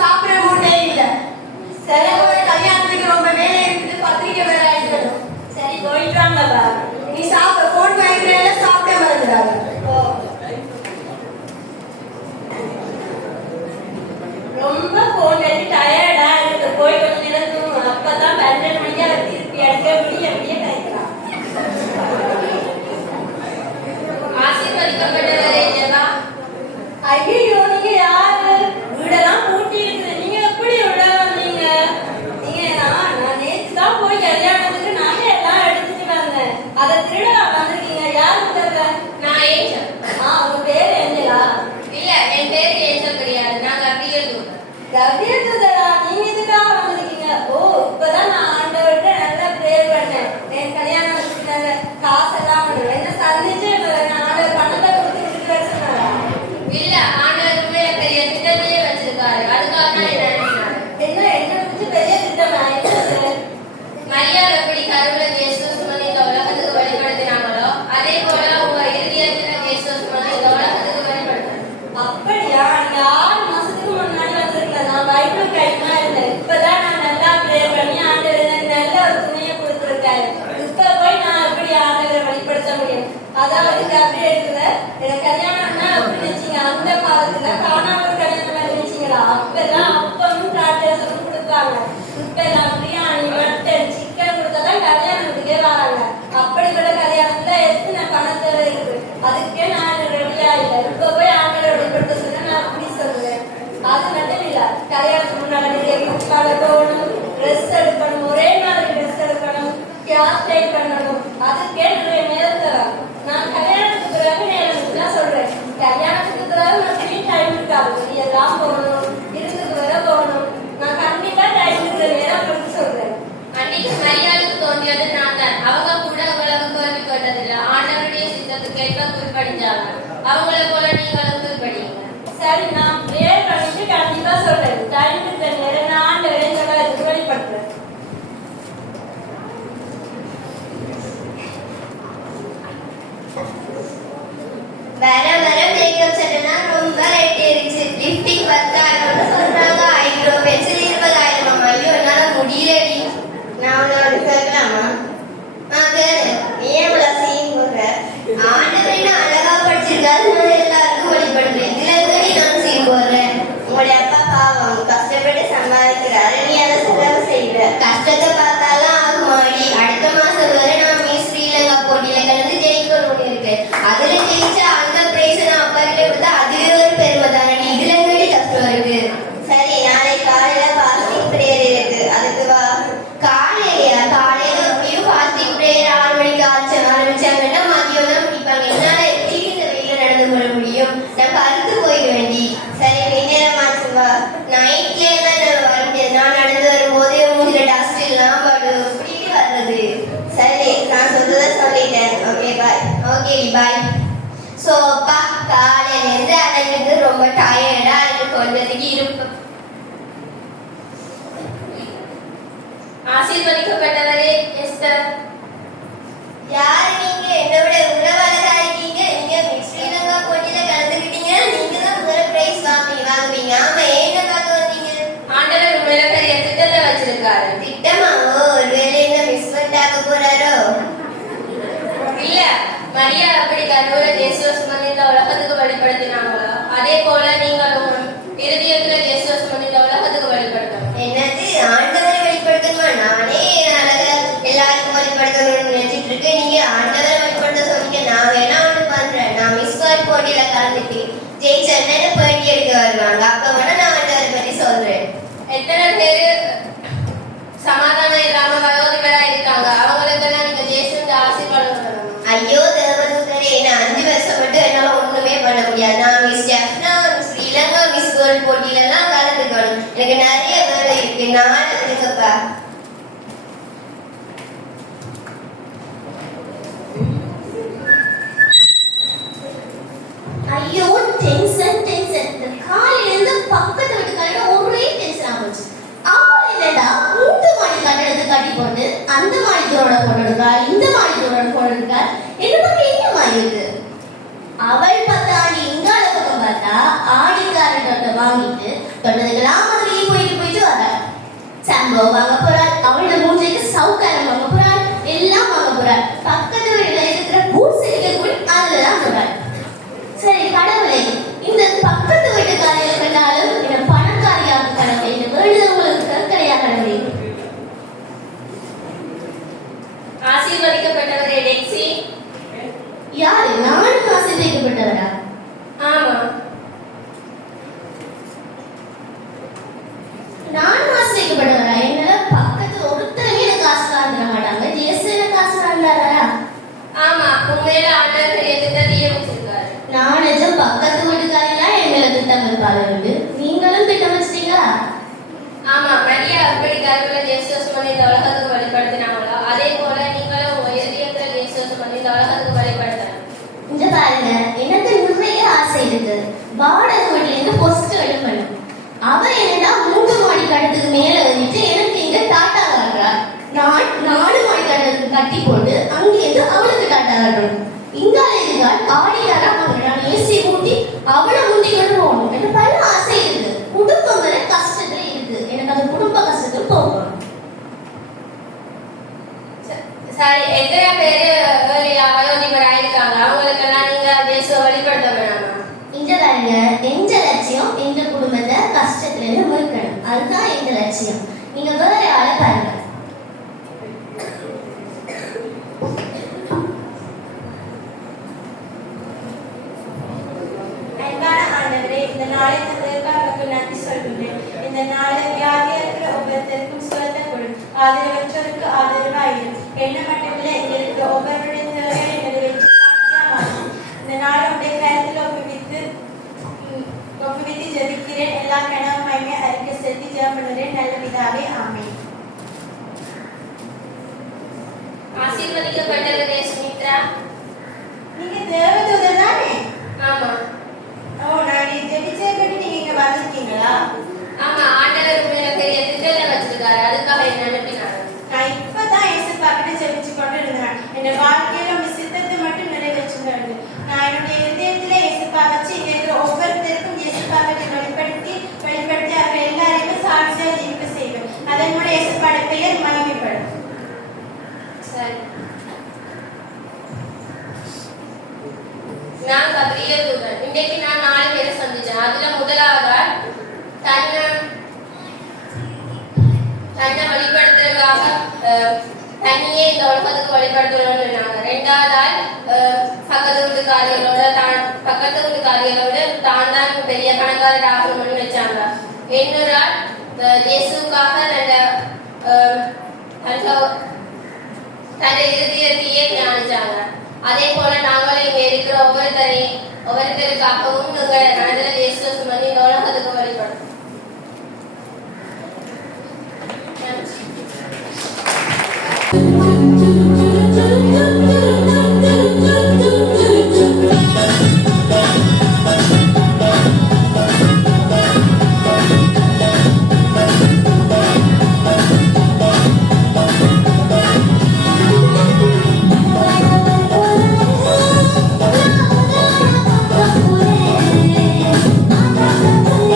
சாப்பிட மூட்டே இல்ல. சரி ஒரு கல்யாணத்துக்கு ரொம்ப வேலை இருக்குது, பத்திரிக்கை வேற ஆயிடணும். சரி போயிட்டு வாங்கப்பா. நீ சாப்பிட போன் வாங்கிக்கிறேன், சாப்பிட மறந்துடாது. ரொம்ப போன் கட்டி டயர்டா இருக்கு, போய் கொஞ்ச நேரம் தூங்கும். அப்பதான் 12 மணிக்கு அவர் திருப்பி அடிக்க விடிய கிடைக்கிறான். ஆசீர்வதிக்கப்பட்டவரே ஜெபா. ஐயோ நீங்க யாரு? வீடெல்லாம் பூட்டி இருக்குது, நீங்க எப்படி விட வந்தீங்க? நீங்க நான் நேற்று தான் போய் கல்யாணத்துக்கு நகை எல்லாம் எடுத்துட்டு வந்தேன். அதை திருட வந்திருக்கீங்க. யாரு உங்க? நான் ஏஞ்சல். உங்க பேரு ஏஞ்சலா? இல்ல, என் பேரு ஏஞ்சல் கிடையாது. நான் கவியல் தூதரா? நீங்க இதுக்காக வந்திருக்கீங்க? ஓ, இப்பதான் நான் ஆண்டவர்கிட்ட நல்லா ப்ரேயர் பண்ணேன். என் கல்யாணத்துக்கு காசெல்லாம் என்ன சந்திச்சு ஆண்டவர் பணத்தை கொடுத்து விட்டுட்டு வர சொன்னாரா? இல்ல, ஆண்டவர் பெரிய திட்டத்தையே வச்சிருக்காரு. அதுக்காக தான் என்ன வந்து பெரிய திட்டமா? மரியாதை எப்படி கருவுல இயேசு சுமந்து இந்த உலகத்துக்கு வழிபடுத்தினாங்களோ அதே போல உங்க இறுதியத்துல இயேசு சுமந்து இந்த உலகத்துக்கு வழிபடுத்தாங்க. அப்படியா? நீங்க 6 மாசத்துக்கு முன்னாடி வந்திருக்கல. நான் பைபிள் கைமா இருந்தேன். இப்பதான் நான் நல்லா ப்ரே பண்ணி ஆண்டவர் எனக்கு நல்ல ஒரு துணையை கொடுத்துருக்காரு. இப்ப போய் நான் எப்படி ஆண்டவரை வழிபடுத்த முடியும்? அதாவது அப்படி இருக்குல்ல, எனக்கு கல்யாணம்னா அப்படி நினைச்சீங்க. அந்த காலத்துல காணாமல் கல்யாணம் நினைச்சீங்களா? அப்பெல்லாம் அப்பமும் பிரார்த்தனை கொடுப்பாங்க. இப்ப எல்லாம் பிரியாணி, மட்டன், சிக்கன் கொடுத்தாதான் கல்யாணத்துக்கே வராங்க. அப்படிப்பட்ட கல்யாணத்துல எத்தனை பணத்தை இருக்கு? அதுக்கே நான் ரெடியா இல்லை. இப்ப போய் ஆண்டவரை வழிபடுத்த சொன்னா நான் அப்படி சொல்லுவேன். அது மட்டும் இல்ல, கல்யாணத்துக்கு முன்னாடி நிறைய போகணும், ட்ரெஸ் எடுக்கணும், ஒரே மாதிரி ட்ரெஸ் எடுக்கணும், ஹேர் ஸ்டைல் பண்ணணும். அதுக்கே நிறைய நேரத்தை நான் கல்யாணத்துக்கு பிறகு நேரம் சொல்றேன். கல்யாணத்துக்கு பிறகு நான் ஃப்ரீ டைம் இருக்காது. எல்லாம் போகணும், இருந்துக்கு வர போகணும். நான் கண்டிப்பா டைம் இருக்கிற நேரம் பற்றி சொல்றேன். அன்னைக்கு மரியாதைக்கு தோன்றியது நான் தான். அவங்க கூட உலகம் கேள்வி கேட்டதில்லை. ஆண்டவருடைய சித்தத்துக்கு ஏற்ப குறிப்படிஞ்சாங்க. அவங்கள போல நீங்களும் குறிப்படிங்க. சரி, நான் ப்ரேயர் பண்ணிட்டு கண்டிப்பா சொல்றேன். டைம் இருக்கிற நேரம் நான் ஆண்டவரை வழிபடுறேன். வர வர மேக்கப் செட்னா ரொம்ப ரேட் ஏறிச்சு. லிப்டிக் 10,000 சொல்றாங்க. Eyebrow pencil 20,000. ஐயோ, என்னால முடியலடி. நான் உன்னோட கேட்கலாமா? கேளு. நீ எவ்வளவு சீன் போடுற? ஆண்டவரை அழகா படிச்சிருக்காரு. நான் எல்லாருக்கும் வழிபடுறேன். இதுல இருந்து நான் சீன் போடுறேன். உங்களுடைய அப்பா பாவம் கஷ்டப்பட்டு சம்பாதிக்கிறாரு. நீ அதை செலவு செய்யற. கஷ்டத்தை பார்த்தாலும் ஆகுமாடி. அடுத்த மாசம் வரை நான் மிஸ் ஸ்ரீலங்கா போட்டியில கலந்து ஜெயிக்கணும்னு இருக்கேன். அதுல ஜெயிச்சா அந்த பிரைஸ் நான் அப்பா கிட்ட கொடுத்தா அதுவே ஒரு பெருமை தானே. இதுல இருந்து கஷ்டம் இருக்கு. சரி, நாளை காலையில பாஸ்டிங் பிரேயர் இருக்கு. அதுக்கு வா. காலையில எப்படியும் பாஸ்டிங் பிரேயர் 6 மணிக்கு ஆரம்பிச்சாங்கன்னா மதியம் தான் முடிப்பாங்க. என்னால எப்படி இந்த வெயில நடந்து கொள்ள முடியும்? நான் கருத்து போயிட வேண்டி. சரி, நேரமாச்சு வா. நைட்ல எல்லாம் வர முடியாது. நான் நடந்து வரும்போது மூஞ்சில டஸ்ட் எல்லாம் படும். இப்படி வர்றது. சரி, நான் சொல்றத சொல்லிட்டேன். Okay bye. Okay bye. So அப்பா காலையில இருந்து அடங்கிட்டு ரொம்ப டயர்டா இருக்கு. கொஞ்சத்துக்கு இருப்பு. ஆசீர்வதிக்கப்பட்டவரே எஸ்தர். யாரு நீங்க? என்னோட உறவாளரா இருக்கீங்க. நீங்க மிஸ் ஸ்ரீலங்கா போட்டியில கலந்துக்கிட்டீங்க. நீங்க தான் முதல் பிரைஸ் வாங்குவீங்க. ஆமா, என்ன பார்க்க வந்தீங்க? ஆண்டவர் உண்மையில பெரிய திட்டத்தை வச்சிருக்காரு. திட்டமாவோ? ஒருவேளை இந்த மிஸ் ஆக போறாரோ? இல்ல, மரியா அப்படி கருவுல இயேசுவை சுமந்து இந்த உலகத்துக்கு வழிபடுத்தினாங்களோ அதே போல நீங்களும் இறுதியத்துல இயேசுவை சுமந்து இந்த உலகத்துக்கு வழிபடுத்தணும். என்னது? ஆண்டவரை வழிபடுத்தணுமா? நானே அழகா எல்லாருக்கும் வழிபடுத்தணும்னு நினைச்சிட்டு இருக்கேன். நீங்க ஆண்டவரை வழிபடுத்த சொன்னீங்க. நான் வேணா ஒண்ணு பண்றேன். நான் மிஸ் வேர்ல்ட் போட்டியில கலந்துட்டு ஜெயிச்சேன்னு பேட்டி எடுக்க வருவாங்க. அப்ப வேணா நான் ஆண்டவரை பத்தி சொல்றேன். எத்தனை பேரு சமாதானம் இல்லாம வயோதிபரா இருக்காங்க. அவங்களுக்கெல்லாம் நீங்க ஜெயிச்சு ஆசீர்வாதம் பண்ணணும். ஐயோ தேவதூதரே, நான் 5 வருஷம் மட்டும் என்னால ஒண்ணுமே பண்ண முடியாது. நான் miss Jaffna Sri Lanka miss world போட்டியில எல்லாம் கலந்துக்கணும். எனக்கு நிறைய வேலை இருக்கு. நான் இருக்குப்பா. ஐயோ, டென்ஷன். காலையில இருந்து பக்கத்து வீட்டுக்காரங்க ஒரே டென்ஷன் ஆகுச்சு. அவங்க என்னடா 3 மாடி கட்டடத்தை கட்டி போட்டு அந்த மாடி தூரோட போட்டுருக்கா, இந்த மாடி தூரோட போட்டுருக்கா. என்ன பண்ணி என்ன மாதிரி இருக்கு? அவள் 10 ஆடி இங்கால பக்கம் பார்த்தா ஆடிக்காரன் வாங்கிட்டு தொட்டதுக்கெல்லாம் மாதிரி மேங்கோ வாங்க போறார், அவளோட மூஞ்சிக்கு சவுக்காரம் வாங்க போறார், எல்லாம் வாங்க போறார். பக்கத்து வீட்டுல இருக்கிற பூசணிக்க கூட அதுலதான் போறார். சரி கடவுளே, இந்த பக்கத்து வீட்டுக்காரிகள் கண்டாலும் என்ன பணக்காரியாக கடவுளே, இந்த வேண்டுதல் உங்களுக்கு கற்கரையா கடவுளே. ஆசீர்வதிக்கப்பட்டவரே டெக்ஸி. யாரு? நானும் ஆசீர்வதிக்கப்பட்டவரா? ஆமா, நானும் ஆசீர்வதிக்கப்பட்டவரா? என்னால பக்கத்துல ஒருத்தருமே எனக்கு ஆசீர்வாதம் தர மாட்டாங்க. ஜேசு எனக்கு ஆசீர்வாதம் தராரா? ஆமா, உண்மையில ஆண்டவர் பெரிய திட்டத்தையே வச்சிருக்காரு. நான் நிஜம் பக்கத்து வீட்டுக்காரெல்லாம் என் மேல திட்டம் வைப்பாங்க. நீங்களும் திட்டம் வச்சிட்டீங்களா? ஆமா, மரியா எப்படி கருவில இயேசு சுமந்து இந்த உலகத்துக்கு வெளிப்படுத்தினாங்களோ அதே போல நீங்களும் உங்க இதயத்துல இயேசு சுமந்து இந்த உலகத்துக்கு வெளிப்படுத்தணும். இங்க பாருங்க, எனக்கு நிறைய ஆசை இருக்கு. வாடகை வீட்டுல இருந்து பொஸ்ட் எடுக்கணும். அவ என்னடா 3 மாடி கட்டத்துக்கு மேல வந்துட்டு எனக்கு இங்க டாட்டா காட்டுறா. நான் 4 மாடி கட்டத்துக்கு கட்டி போட்டு அங்கிருந்து அவளுக்கு டாட்டா காட்டணும். இங்கால இருந்தால் ஆடிக்காரா நான் ஏசி ஊட்டி அவளை முந்தி கொண்டு போகணும். எனக்கு பல ஆசை இருக்கு. குடும்பம் வர கஷ்டத்துல இருக்கு. எனக்கு அந்த குடும்ப கஷ்டத்துக்கு போகணும். சரி, எத்தனை பேரு வயோதிபராயிருக்காங்க? அவங்களுக்கெல்லாம் நீங்க இயேசுவை வெளிப்படுத்த வேணாமா? இங்க பாருங்க, எந்த லட்சியம் எங்க குடும்பத்தை கஷ்டத்துல இருந்து மீட்கணும். அதுதான் எங்க லட்சியம். நீங்க வேற ஆளை பாருங்க. அன்பான ஆண்டவரே, இந்த நாளை தந்ததற்காக நன்றி சொல்கின்றேன். இந்த நாளை வியாதியா இருக்கிற ஒவ்வொருத்தருக்கும் சுகத்தை கொடு. ஆதரவற்றோருக்கு ஆதரவாயிடும். என்ன மட்டுமில்லை, இங்க இருக்கிற ஒவ்வொருடைய தேவையை நிறைவேற்றி சாட்சியா மாற்றும். இந்த நாளை உடைய கருத்தில் ஒப்புவித்து ஜெபிக்கிறேன். எல்லா கனவுமையுமே அறிக்கை செலுத்தி ஜெபம் பண்ணுறேன். நல்ல பிதாவே, ஆமென். ஆசீர்வதிக்கப்பட்டவரே சுமித்ரா. நீங்க தேவதூதர் தானே? ஆமா. நான் ஜெபிச்சே கட்டி நீங்க இங்க வந்திருக்கீங்களா? ஆமா, ஆண்டவர் உண்மையில பெரிய திட்டத்தை வச்சிருக்காரு. அதுக்காக என்ன அனுப்பினாரு. நான் இப்பதான் இயேசுப்பாக்கிட்ட ஜெபிச்சு கொண்டு இருந்தேன். என் வாழ்க்கையில உங்க சித்தத்தை மட்டும் நிறைவேற்றுங்க. நான் என்னுடைய இதயத்துல இயேசுப்பா வச்சு இங்க இருக்கிற ஒவ்வொருத்தருக்கும் இயேசுப்பாவை வெளிப்படுத்தி அவர்கள் எல்லாரையுமே சாட்சியா ஜீவிக்க செய்வேன். அதன் மூலம் இயேசுப்பாட பெயர் மகிமைப்படும். சரி, நான் கபிரியல் தூதன். இன்றைக்கு நான் 4 பேரை சந்திச்சேன். அதுல முதலாவதால் தன்னை வெளிப்படுத்துறதுக்காக தனியே இந்த உலகத்துக்கு வெளிப்படுத்தணும்னு சொன்னாங்க. 2ஆவதால் பக்கத்து வீட்டுக்காரிகளோடு தான் பெரிய பணக்காரர் ஆகணும்னு வச்சாங்க. இன்னொரு ஆள் இயேசுக்காக தன்னை இருதயத்தையே தியானிச்சாங்க. அதே போல நாங்கள் இங்க இருக்கிற ஒவ்வொருத்தருக்காகவும் எங்களை மனதில் இயேசு சுமந்து இந்த உலகத்துக்கு வழிபடும். Oh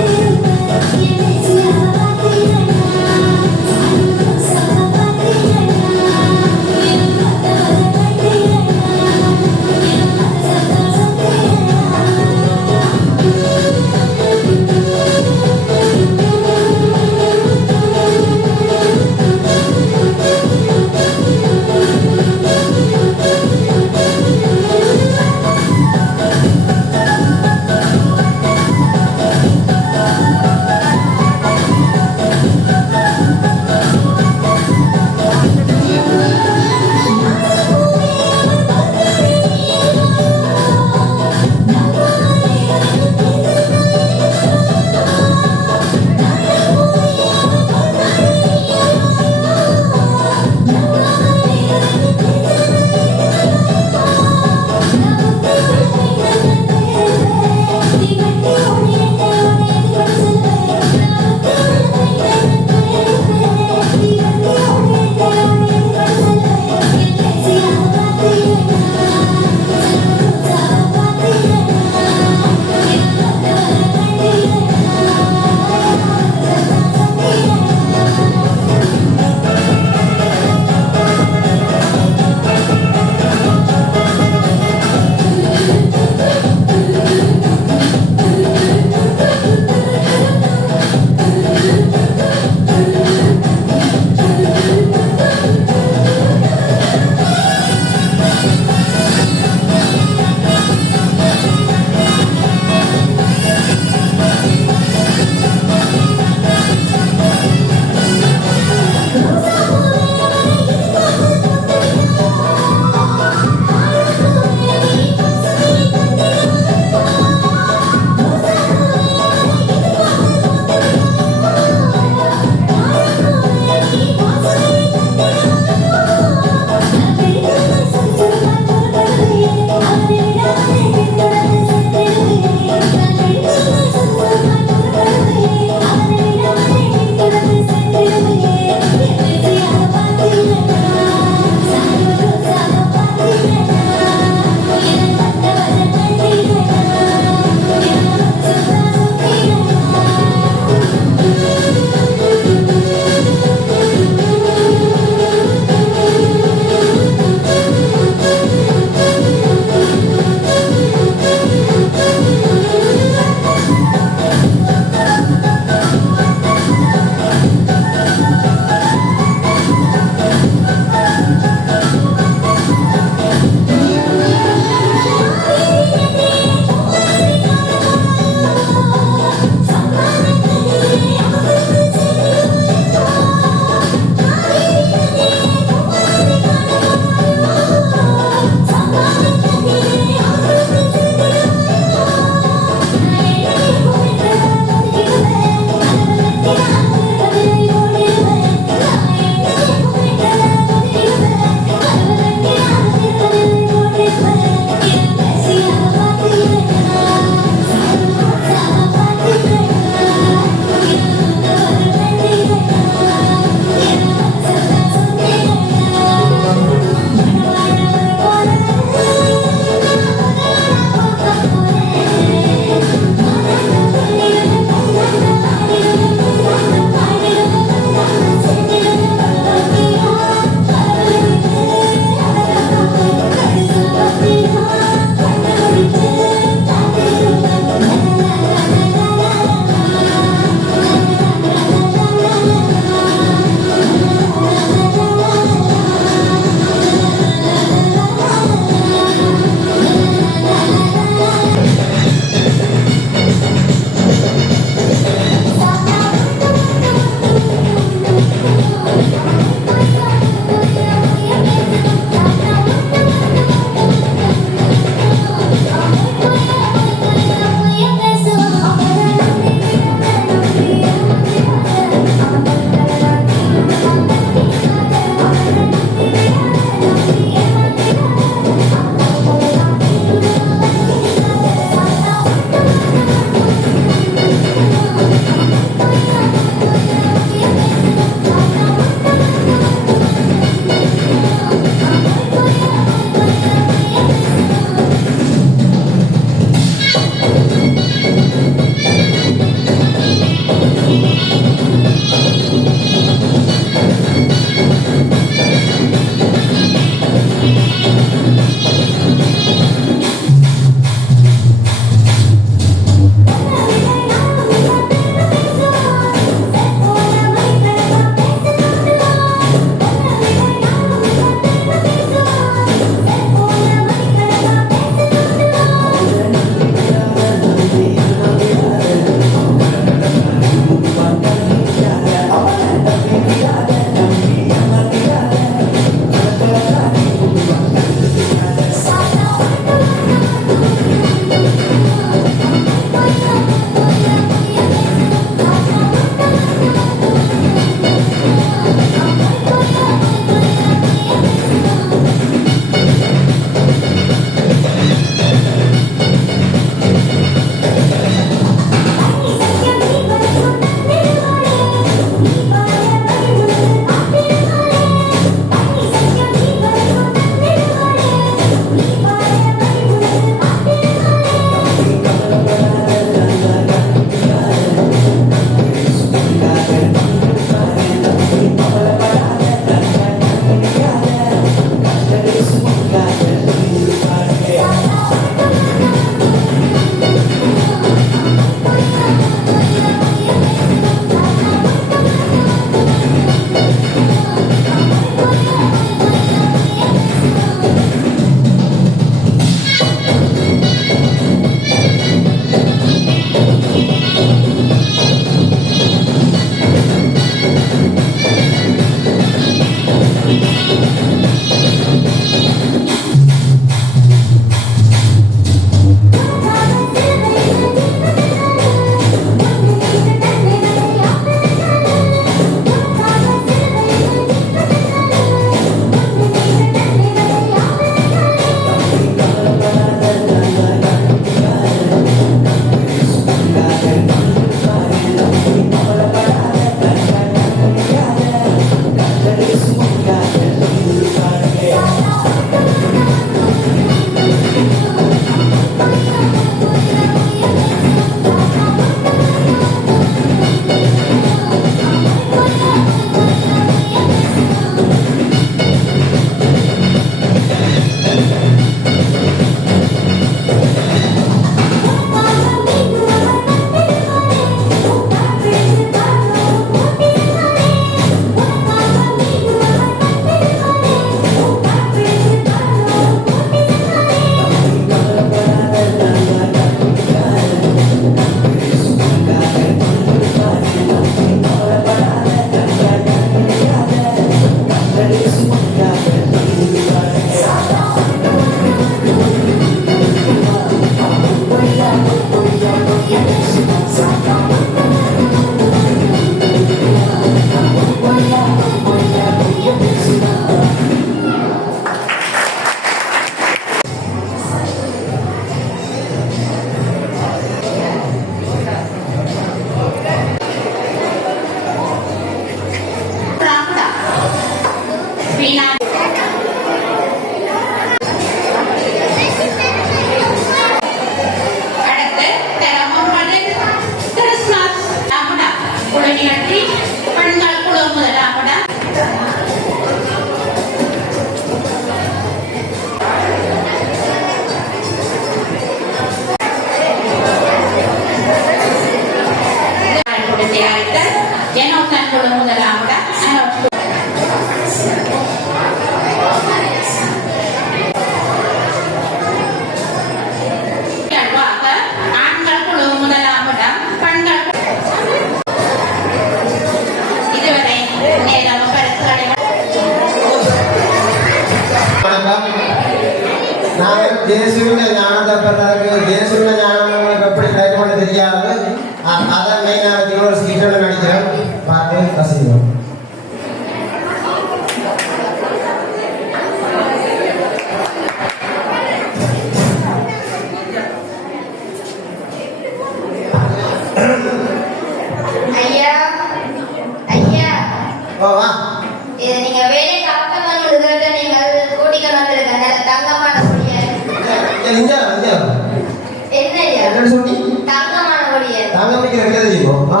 தெரியுமோ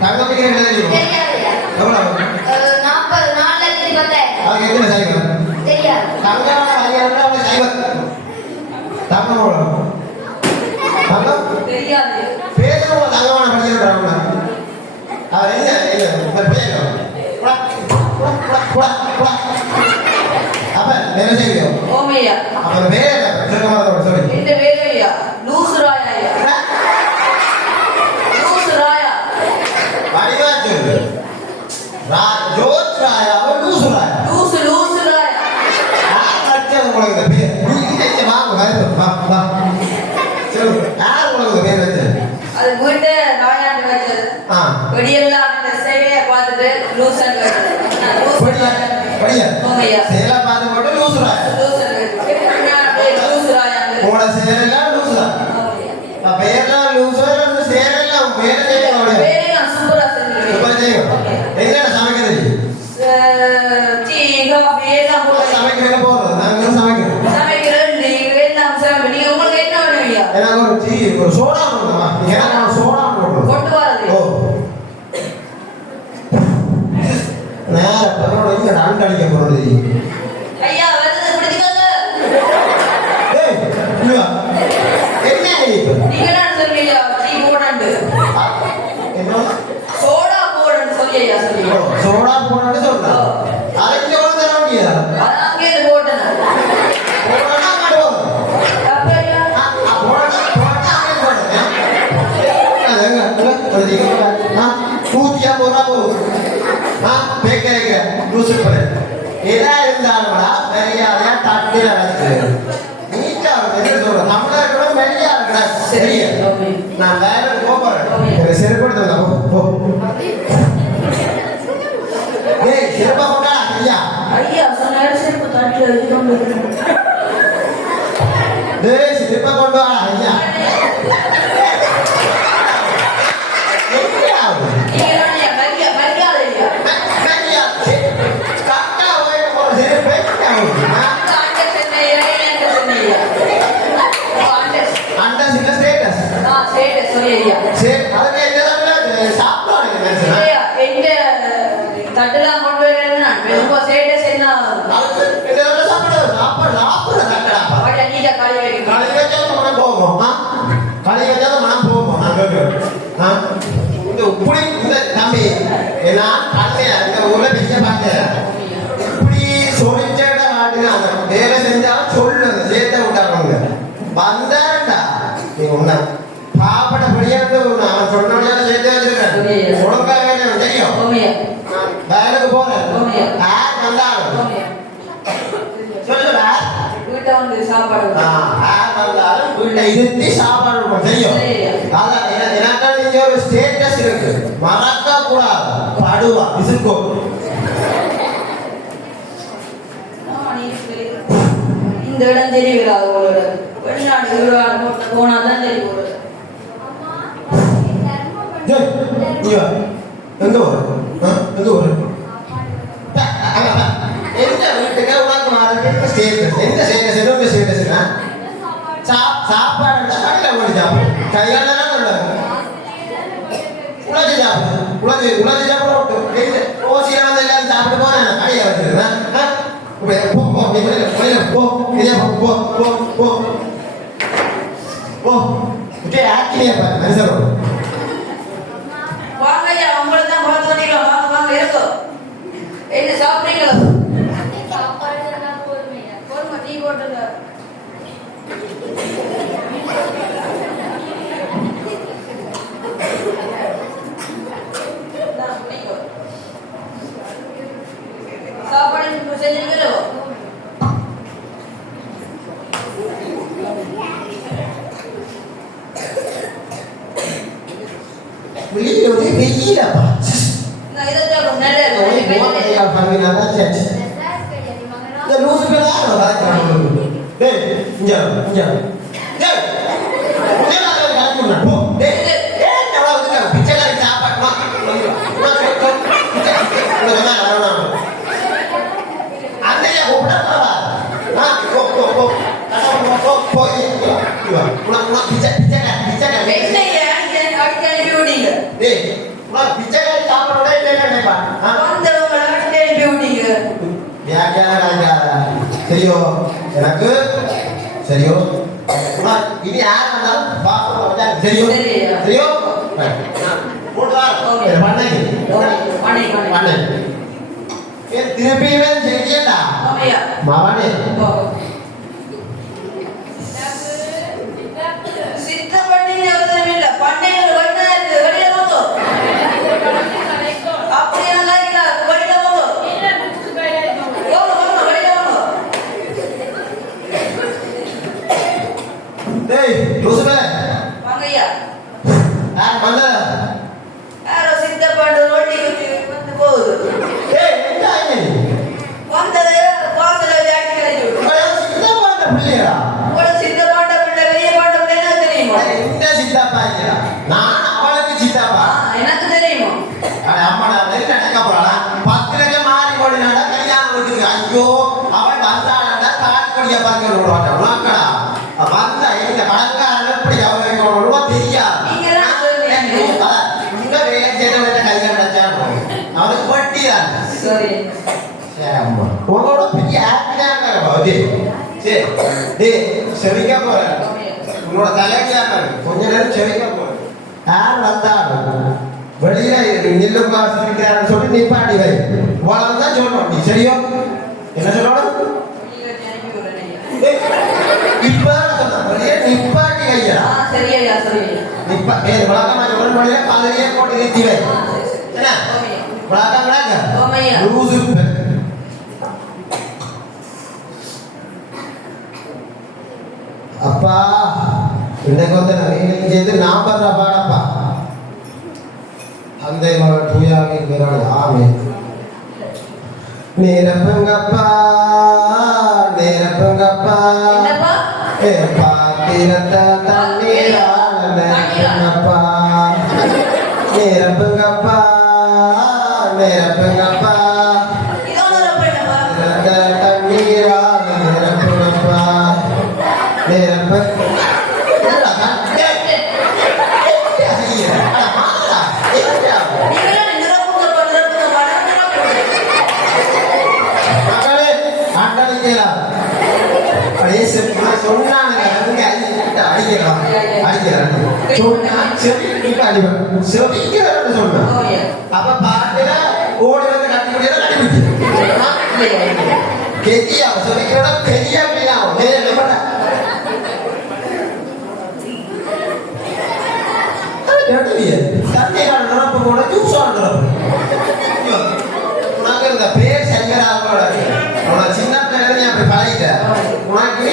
தங்கம் விற்கிற தெரியுமோ தெரியாதுயா. எவ்வளோ 44,10,000. அதுக்கு எத்தனை சைவம் தெரியாது. தங்கம் அவளை சைவம் தங்கம் எவ்வளோ தங்கம் தெரியாது. பேசுறவங்க தங்கமான படிக்கிறாங்க அவர் என்ன பேசுறோம் அப்ப வேலை செய்யும் ஓமையா அவர் வேலை சொல்லி இந்த வேலையா லூசு ராயா லூசு ராயா வடிவா சொல்லு ஜோத் ராயா அவர் லூசு ராயா லூசு லூசு ராயா உங்களுக்கு இந்த பேர் நீங்க வாங்க வா சொல்லு யார் உங்களுக்கு பேர் வச்சது அது வீட்டு ராயாண்டு வச்சது வெடியெல்லாம் அந்த சேவையை பார்த்துட்டு லூசன் ஓமையா சேலை பார்த்து போட்டு லூசு ராயா லூசு ராயா உங்களோட சேரெல்லாம் லூசா பேரெல்லாம் லூசா சேரெல்லாம் பேர செய்யும் வேலையெல்லாம் சூப்பரா செஞ்சிருக்கேன் என்னென்ன சமைக்கிறது சமைக்கிறேன் போறது நாங்க சமைக்கிறோம் எனக்கு ஒரு டீ ஒரு சோடா போடுமா எனக்கு ஒரு சோடா போடுறோம் ஓ நேர பரவாயில்ல இங்க நான் அடிக்க போறது ஏய் இங்க என்ன இப்ப என்ன சோடா போடுன்னு சொல்றா அதை இங்க கொண்டு தர முடியா போடா மாட்டோம் பூத்தியா போறா போகுது பேக்கரைக்க லூசு போற எதா இருந்தாலும்டா மரியாதையா தட்டில வச்சு நீட்டா என்ன சொல்ற நம்மளா இருக்கணும் வெளியா இருக்கா சரியா நான் வேற போறேன் செருப்படுத்த போ ஏய் செருப்பா போட்டா ஐயா டேய் செருப்பா கொண்டு வா ஐயா தட்டுலாம் கொண்டு வரேன் ரொம்ப ஸ்டேட்டஸ் என்ன நீட்டா காலி வைக்கணும் களி வச்சாலும் மனம் போகும் இந்த உப்புடி இந்த தம்பி ஏன்னா கண்ணையா இந்த ஊர்ல பெரிய பார்த்தேன் இப்படி சொல்லிச்சேட மாட்டுங்க வேலை செஞ்சாலும் சொல்லு சேர்த்த விட்டாங்க வந்தாண்டா நீ ஒண்ணா பாப்படப்படியா அவன் சொன்னோட சேர்த்து வச்சிருக்கேன் ஒழுங்கா வேணும் தெரியும் வேலைக்கு போறேன் யார் வந்தாலும் சொல்லுடா வீட்டை வந்து சாப்பாடு யார் வந்தாலும் வீட்டை இருத்தி சாப்பாடு செய்யும் அதான் எனக்கு நீங்க ஒரு ஸ்டேட்டஸ் இருக்கு மறக்க கூடாது படுவா விசுக்கோ இந்த இடம் தெரியுங்களா உங்களோட வெளிநாடு போனாதான் தெரியும் எந்த ஊர் எந்த ஊர் எந்த வீட்டுக்கு உனக்கு மாறதுக்கு ஸ்டேட்டஸ் எந்த ஸ்டேட்டஸ் எந்த ஸ்டேட்டஸ்னா சாப்பாடு கடையில் ஓடி சாப்பிடும் கையால உலக சாப்பிடு உலக சாப்பிட ஓசியில வந்து எல்லாரும் சாப்பிட்டு போறேன் கடையை வச்சிருக்கேன் வாங்கய்யா உங்களை தான் பார்த்து சொன்னீங்களா வாங்க வாங்க இருக்கும் என்ன சாப்பிட்றீங்களா போடுங்க டீ போட்டுங்க சாப்பாடு செஞ்சிருக்கீங்களோ வெளியில வந்து வெயிலப்பா நான் இதை சாப்பிடும் நிறைய இந்த லூசு பேர் டேய் இங்க இங்க டேய் போ டேய் ஏன் எவ்வளவு வந்து பிச்சைக்காரி சாப்பாடு அன்னைய கூப்பிடா போ போ போ போ போ பிச்சைக்காரி டேய் உனக்கு பிச்சைக்காரி சாப்பிடறோட இல்லைன்னு நினைப்பான். வந்தவங்களை விட்டு எழுப்பி விட்டீங்க. வியாக்கியான கலைக்காத. சரியோ எனக்கு சரியோ இனி யார் வந்தாலும் பார்க்க சரியோ சரியோ திருப்பியுமே செய்யண்டா மவனே சித்த பண்ணி இல்ல பண்ணைகள் வெளியே இருக்கு வெளியே போங்க அப்படியெல்லாம் இல்ல வெளியே போங்க வெளியே போங்க. டேய் ரோசுபே வாங்கய்யா. யார் வந்தா யாரோ சித்த பண்ணு ரோட்டி வந்து போகுது. டேய் என்ன ஆயினே வந்தது வாசல ஜாக்கி கழிச்சு சித்தா பாண்ட பிள்ளையா உங்களோட சித்த பாண்ட பிள்ளை பெரிய பாண்ட பிள்ளை எனக்கு தெரியுமா? இந்த சித்தாப்பா இல்லையா நான் அவளுக்கு சித்தாப்பா எனக்கு தெரியுமா? அட அம்மா நான் நடக்க போறாளா 10 லட்சம் மாறி போடுனாடா கல்யாணம் முடிஞ்சிருக்கு. ஐயோ அவன் வந்தாடா கால் கொடிய பார்க்க விடுவாடா உனக்கடா வந்தா இந்த கடன்காரன் எப்படி அவருக்கு தெரியாது. நீங்க தான் சொல்லுவீங்க. இந்த வேலை செய்யறவங்க கல்யாணம் நடச்சான் அவனுக்கு வட்டிதான். சரி உங்களோட பெரிய ஆக்டிங்காக பாதி சரி டேய் செவிக்க போறேன் உன்னோட தலைக்காக கொஞ்ச நேரம் செவிக்க போறேன். யார் வந்தாலும் வெளியில நெல்லு காசு விற்கிறான்னு சொல்லி நிப்பாட்டி வை தான் சொல்லணும். நீ சரியோ என்ன சொல்லணும் இப்பதான் சொன்ன வெளியே நிப்பாட்டி வையா சரியா சரியா நிப்பா வழக்கமா சொல்ல மொழியில காதலியே போட்டு நிறுத்தி வை என்ன வழக்கம் ஓமையா. லூசு அப்பா இன்னைக்கு வந்து நவீனம் செய்து நான் படுற பாடப்பா தந்தை மகள் தூயாக இருக்கிறாள். ஆமே நேரப்பங்கப்பா நேரப்பங்கப்பா என்னப்பா? பாத்திரத்தை தண்ணீரால நேரப்பங்கப்பா நேரப்பங்கப்பா நேரப்பங்கப்பா இதோட பண்ணப்பா. தண்ணீரால நேரப்பங்கப்பா நேரப்ப அப்ப பாட்டுல ஓடி வந்து கட்டி முடியாத கட்டி கெதியா சொல்லிக்கிறத பெரிய தண்ணீரான நிரப்பு கூட ஜூஸான நிரப்பு உனக்கு இந்த பேர் சங்கராவோட உனக்கு சின்ன பிள்ளைங்க அப்படி பழகிட்ட உனக்கு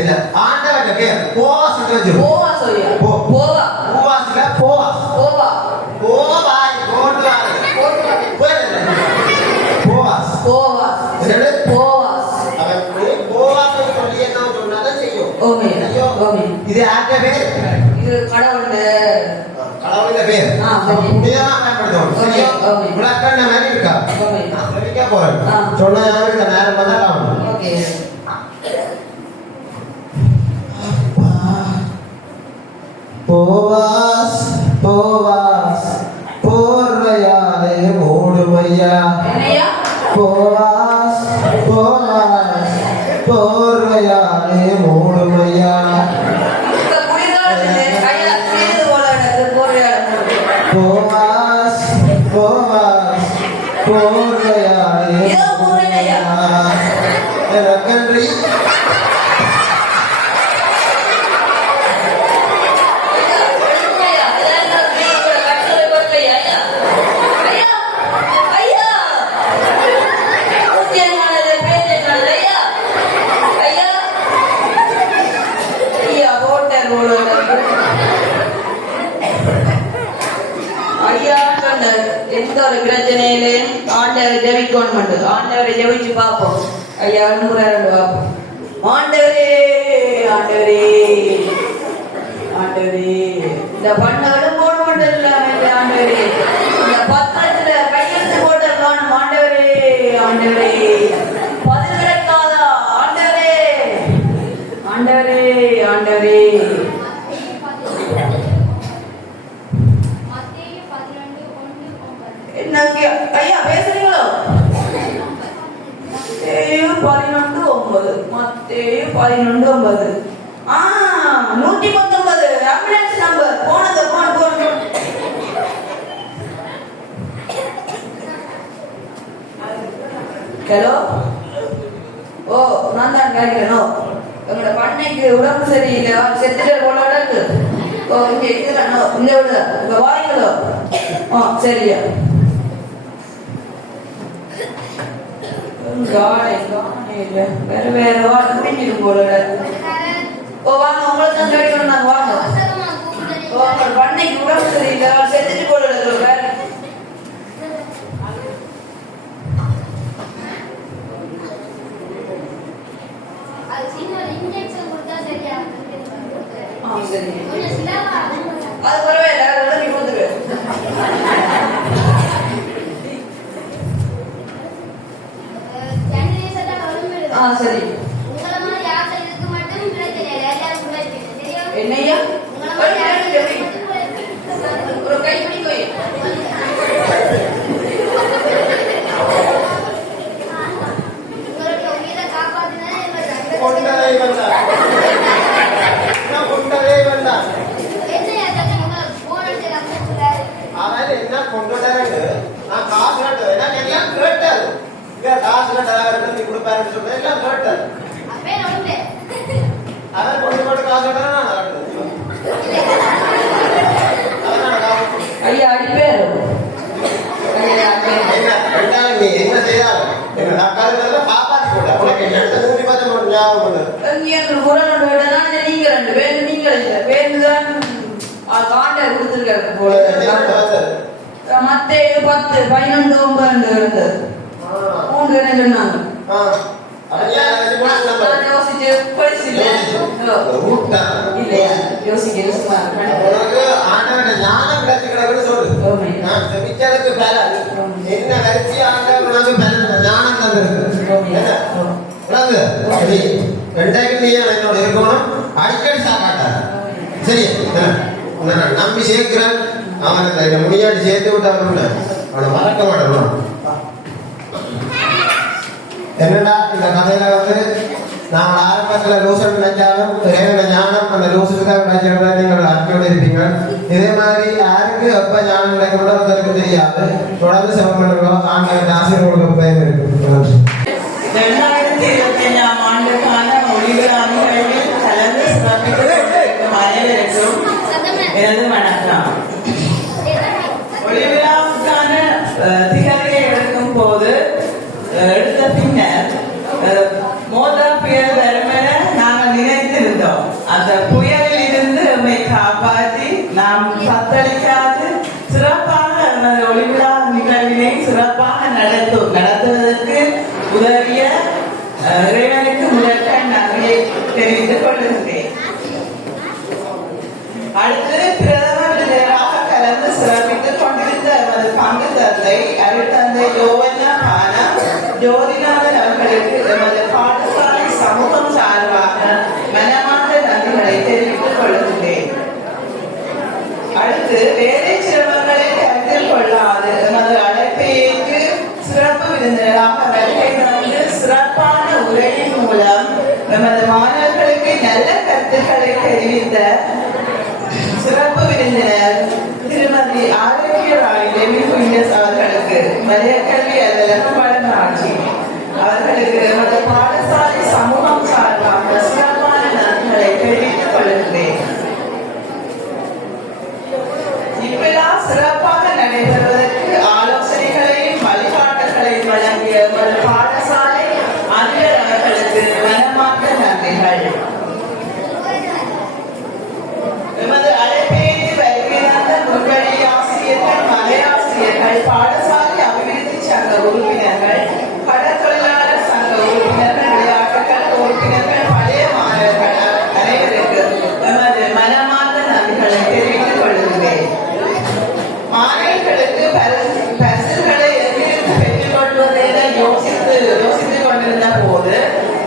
இல்ல ஆண்டவர்கிட்ட பேர் போவாஸ் வச்சு போவா சொல்லியா போவா பூவாசுல போவாஸ் போவா போவாய் போடுவாரு போவாஸ் போவா போவாஸ் அவன் போவாஸ் சொல்லி என்ன சொன்னாலும் செய்யும். ஓமையா ஓமையா. இது யார்கிட்ட பேர் இது கடவுள் கடவுளுடைய பேர் புனிதமா பயன்படுத்துவோம். சரியா விளக்கண்ண மாதிரி இருக்கா சரிக்கா போறேன் சொன்ன நேரம் பண்ணலாம். ஓகே போவாஸ் போவாஸ் போர்வையாலே மூடுமையா என்னையா போவாஸ் போவாஸ் போர்வையாலே மூடுமையா இந்த குளிர்காலத்தில் கையில சீது போல எனக்கு போர்வையால போவாஸ் போவாஸ் போர்வையாலே இதோ போர்வையா எனக்கன்றி ஆண்டவரை ஜெபிக்கணும். ஆண்டவரை ஜெபிச்சு பார்ப்போம். ஐயா அனுப்புறாரு பார்ப்போம். ஆண்டவரே ஆண்டவரே ஆண்டவரே இந்த பண்ணவரும் போட மாட்டேன் ஆண்டவரே இந்த பத்திரத்துல கையெழுத்து போட்டிருக்கான் ஆண்டவரே ஆண்டவரே பதில் கிடைக்காதா ஆண்டவரே ஆண்டவரே ஆண்டவரே மத்தேயு 11:1 என்ன ஐயா பேசுறீங்களோ? மத்தேயு 11:9. மத்தேயு 11:9. 119 ஆம்புலன்ஸ் நம்பர் போனது போன. ஹலோ, ஓ நான் தான் கேட்கிறேனோ. எங்களோட பண்ணைக்கு உடம்பு சரியில்லை, செத்துட்டு போல இருக்கு. ஓ இங்க இருக்குதானோ, இந்த விட இங்க வாய்ங்களோ. சரியா காணே இல்லை, வேற வார்த்தை முடிஞ்சிடும் போல. ஓ வாங்க, உங்களை தான் கேட்கணும் நாங்க. வாங்க. ஓ உங்களோட பண்ணைக்கு உடம்பு சரியில்லை, செத்துட்டு போல இருக்கு. வேற சரி, அது பரவாயில்ல, அதெல்லாம் நீ கொடுத்துரு. சரி. என்னையா ஒரு கைப்பிடி போய் அவன் என்ன கொண்டு வராரு, நான் காசு கட்டுவேன், எல்லாம் கேட்டாரு. காசு கட்டாரு கொடுப்பாருன்னு சொல்றேன், எல்லாம் கேட்டாரு. அவன் கொண்டு போட்டு காசு கட்டுறேன், நான் ஐயா அடிப்பேரு. நீ என்ன செய்யாரு காப்பாத்தி போட்ட உனக்கு என்ன 110 ஞாபகம் பண்ணு. நீங்க ரெண்டு பேரும் நீங்கள் இல்லை வேண்டுதான் காண்டை கொடுத்துருக்காரு போல. மத்தேயு 10:11-9 இருந்தது. 3 என்ன சொன்னாங்க? யோசிச்சு படிச்சு யோசிக்க ஞானம் கத்துக்கிறவன்னு சொல்லு. என்ன கருச்சி ஞானம் தந்துருக்கு. ரெண்டாயிரம் நீ என்னோட இருக்கணும், அடிக்கடி சாப்பாட்டாரு. சரி, உன்னை நான் நம்பி சேர்க்கிறேன். அவனுக்கு இதை முடியாடி சேர்த்து விட்டாங்க, அவனை மறக்க மாட்டேன். என்னடா இந்த கதையில நாங்கள் ஆரம்பத்தில் லூசன் நினைச்சாலும் இறைவன ஞானம் அந்த லூசுக்கு தான் கிடைச்சிருந்தா நீங்கள் அறிக்கையோடு இருப்பீங்க. இதே மாதிரி யாருக்கு எப்ப ஞானம் கிடைக்கும் அதற்கு தெரியாது. தொடர்ந்து சிவமண்டலம் ஆங்கில ஆசிரியர்களுக்கு பயன் இருக்கு. 2025 ஆண்டுக்கான ஒளிவிழாவில் கலந்து சிறப்பிக்கும் அனைவருக்கும் எனது வணக்கம். ஒளிவிழாவுக்கான திகழ்ச்சியை எடுக்கும் போது எடுத்த பின்னர் மோதா புயல் வரும் என நாங்கள் நினைத்திருந்தோம். அந்த புயலில் இருந்து நம்மை காப்பாற்றி நாம் தத்தளிக்காது சிறப்பாக நமது ஒளிவிழா நிகழ்வினை சிறப்பாக நடத்துவதற்கு உதவிய இறைவனுக்கு முதற்கண் நன்றியை தெரிவித்துக் கொள்கின்றேன். அடுத்து பிரதம விஜயராக கலந்து சிறப்பித்துக் கொண்டிருந்த நமது பங்கு தந்தை அருட்தந்தை யோவன்னா பானம் ஜோதிநாதன் அவர்களுக்கு எமது பாடசாலை சமூகம் சார்பாக மனமார்ந்த நன்றிகளை தெரிவித்துக் கொள்கின்றேன். அடுத்து வேலை சிரமங்களை கருத்தில் கொள்ளாது எமது அழைப்பை ஏற்று சிறப்பு விருந்தினராக வருகை தந்து சிறப்பான உரையின் மூலம் நமது மாணவர்களுக்கு நல்ல கருத்துக்களை தெரிவித்த சிறப்பு விருந்தினர் திருமதி ஆரோக்கியராய் டெமிகுயின்ஸ் அவர்களுக்கு மலையக்கல்வி அலுவலகம் வடமாட்சி அவர்களுக்கு நமது பாடசாலை சமூகம் சார்பாக சிறப்பான நன்றிகளை தெரிவித்துக் கொள்கின்றேன். இவ்விழா சிறப்பாக நடைபெறுவதற்கு ஆலோசனைகளையும் வழிகாட்டல்களையும் வழங்கிய நமது பாடசாலை அதிபர் அவர்களுக்கு மனமார்ந்த நன்றிகள். எமது அழைப்பேறி வருகிறார்ந்த முன்வழி ஆசிரியர்கள், மலையாசிரியர்கள், பாடசாலை அபிவிருத்தி சங்க உறுப்பினர்கள், கடற்தொழிலாளர் சங்க உறுப்பினர்கள், விளையாட்டுகள் உறுப்பினர்கள், பழைய மாணவர்கள் அனைவருக்கு எமது மனமார்ந்த நன்றிகளை தெரிவித்துக் கொள்கிறேன். மாணவர்களுக்கு பரிசுகளை எங்கிருந்து பெற்றுக் கொள்வது என யோசித்துக் கொண்டிருந்த போது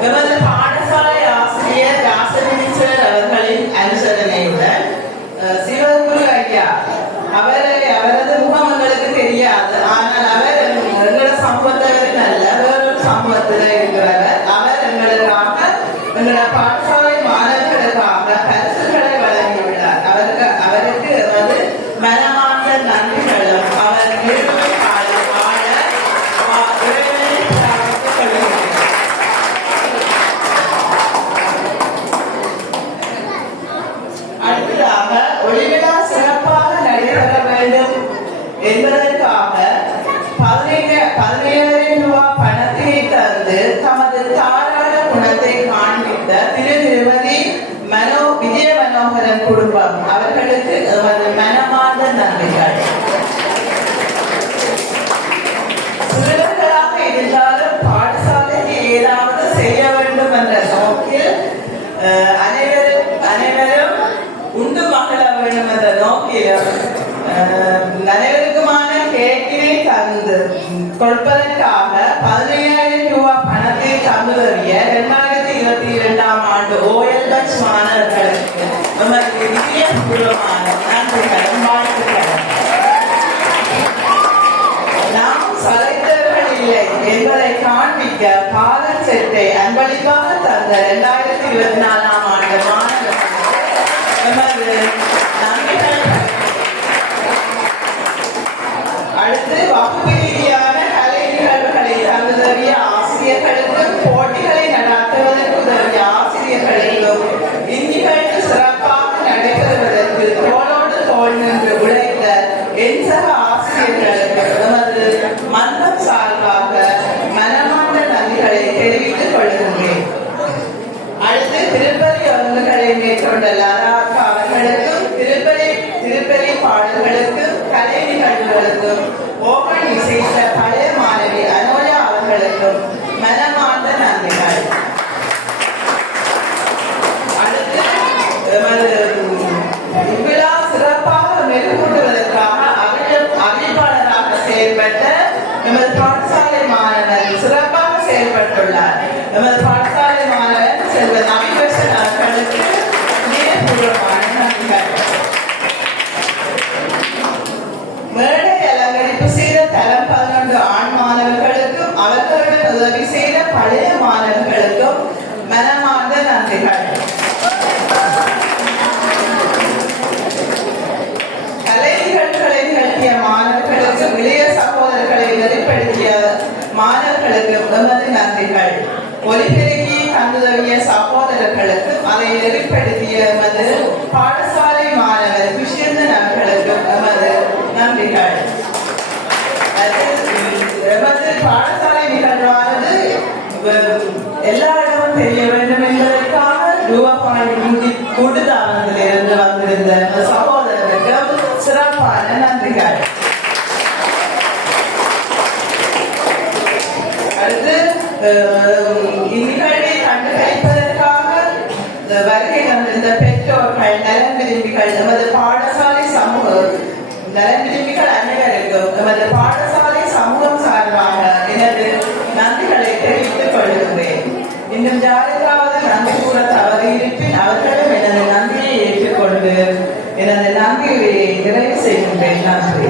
எமது பாடசாலை ஆசிரியர் ராசனீஸ்வர் அவர்களின் அனுசரணையுடன் சிவகுரு ஐயா அவரது முகம் எங்களுக்கு தெரியாது, ஆனால் குடும்பம் அவர்களுக்கு எமது மனமார்ந்த நன்றிகள். சிறுவர்களாக இருந்தாலும் பாடசாலைக்கு ஏதாவது செய்ய வேண்டும் என்ற நோக்கில் அனைவரும் உண்டு மகள வேண்டும் என்ற நோக்கிலும் அனைவருக்குமான கேக்கினை தந்து கொடுப்பதற்காக 15,000 ரூபாய் பணத்தை தந்துதவிய 2022ஆம் ஆண்டு OLH மாணவர்களுக்கு நமக்கு இதயபூர்வமான நன்றிகளும் வாழ்த்துக்களும். நாம் சளைத்தவர்கள் இல்லை என்பதை காண்பிக்க பாதல் செட்டை அன்பளிப்பாக தந்த 2024ஆம் ஆண்டு மாணவர்களுக்கு நமது நன்றிகள். அடுத்து வகுப்பு ரீதியான கலை நிகழ்வுகளை தந்துதவிய ஆசிரியர்களுக்கும் போட்டிகளை நடாத்துவதற்கு உதவிய ஆசிரியர்களுக்கும் இந்நிகழ்வு சிறப்பாக நடைபெறுவதற்கு தோளோடு தோள் நின்று உழைத்த என் சக ஆசிரியர்களுக்கு நமது மன்றம் சார்பாக மனமார்ந்த நன்றிகளை தெரிவித்துக் கொள்கின்றேன். அடுத்து திருப்பதி ஒழுங்குகளை மேற்கொண்ட லதாக்கா அவர்களுக்கும் திருப்பதி பாடல்களுக்கும் கலை நிகழ்வுகளுக்கும் ஓபன் இசைத்த பழைய மாணவி அனோயா அவர்களுக்கும் மனமார்ந்த நன்றிகள். அடுத்து இவ்விழா சிறப்பாக மெருகூட்டுவதற்காக அறிவிப்பாளராக செயல்பட்ட எமது பாடசாலை மாணவர் சிறப்பாக செயல்பட்டுள்ளார். எமது பாடசாலை மாணவர் செல்வ நவிகர்ஷன் அவர்களுக்கு இதயபூர்வமான நன்றிகள். மேடை அலங்கரிப்பு செய்த தரம் 11 ஆண் மாணவர்களுக்கும் அவர்களுடன் உதவி செய்த பழைய மாணவர்களுக்கும் மனமார்ந்த நன்றிகள். கலை நிகழ்வுகளை நிகழ்த்திய மாணவர்களுக்கும் இளைய சகோதரர்களை வெளிப்படுத்திய மாணவர்களுக்கு எமது நன்றிகள். ஒலிபெருக்கி தந்துதவிய சகோதரர்களுக்கும் அதை வெளிப்படுத்திய எமது பாடசாலை மாணவர் விஷயந்தன் அவர்களுக்கும் எமது நன்றிகள். எமது பாடசாலை நிகழ்வானது எல்லா இடமும் தெரிய வேண்டும் என்பதற்காக ரூபாய் கூட்டுத்தானத்திலிருந்து வந்திருந்த சகோதரருக்கும் சிறப்பான நன்றிகள். அடுத்து இந்நிகழ்வை கண்டுகளிப்பதற்காக வருகை தந்திருந்த பெற்றோர்கள் நலன் விரும்பிகள் எமது பாடசாலை சமூகம் நலன் விரும்பிகள் அனைவருக்கும் எமது பாடசாலை சமூகம் சார்பாக எனது நன்றிகளை தெரிவித்துக் கொள்கின்றேன். இன்னும் யாருக்காவது நன்றி கூற தவறு இருப்பின் அவர்களும் எனது நன்றியை ஏற்றுக்கொண்டு எனது நன்றியை நிறைவு செய்கின்றேன். நன்றி.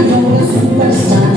you're a superstar.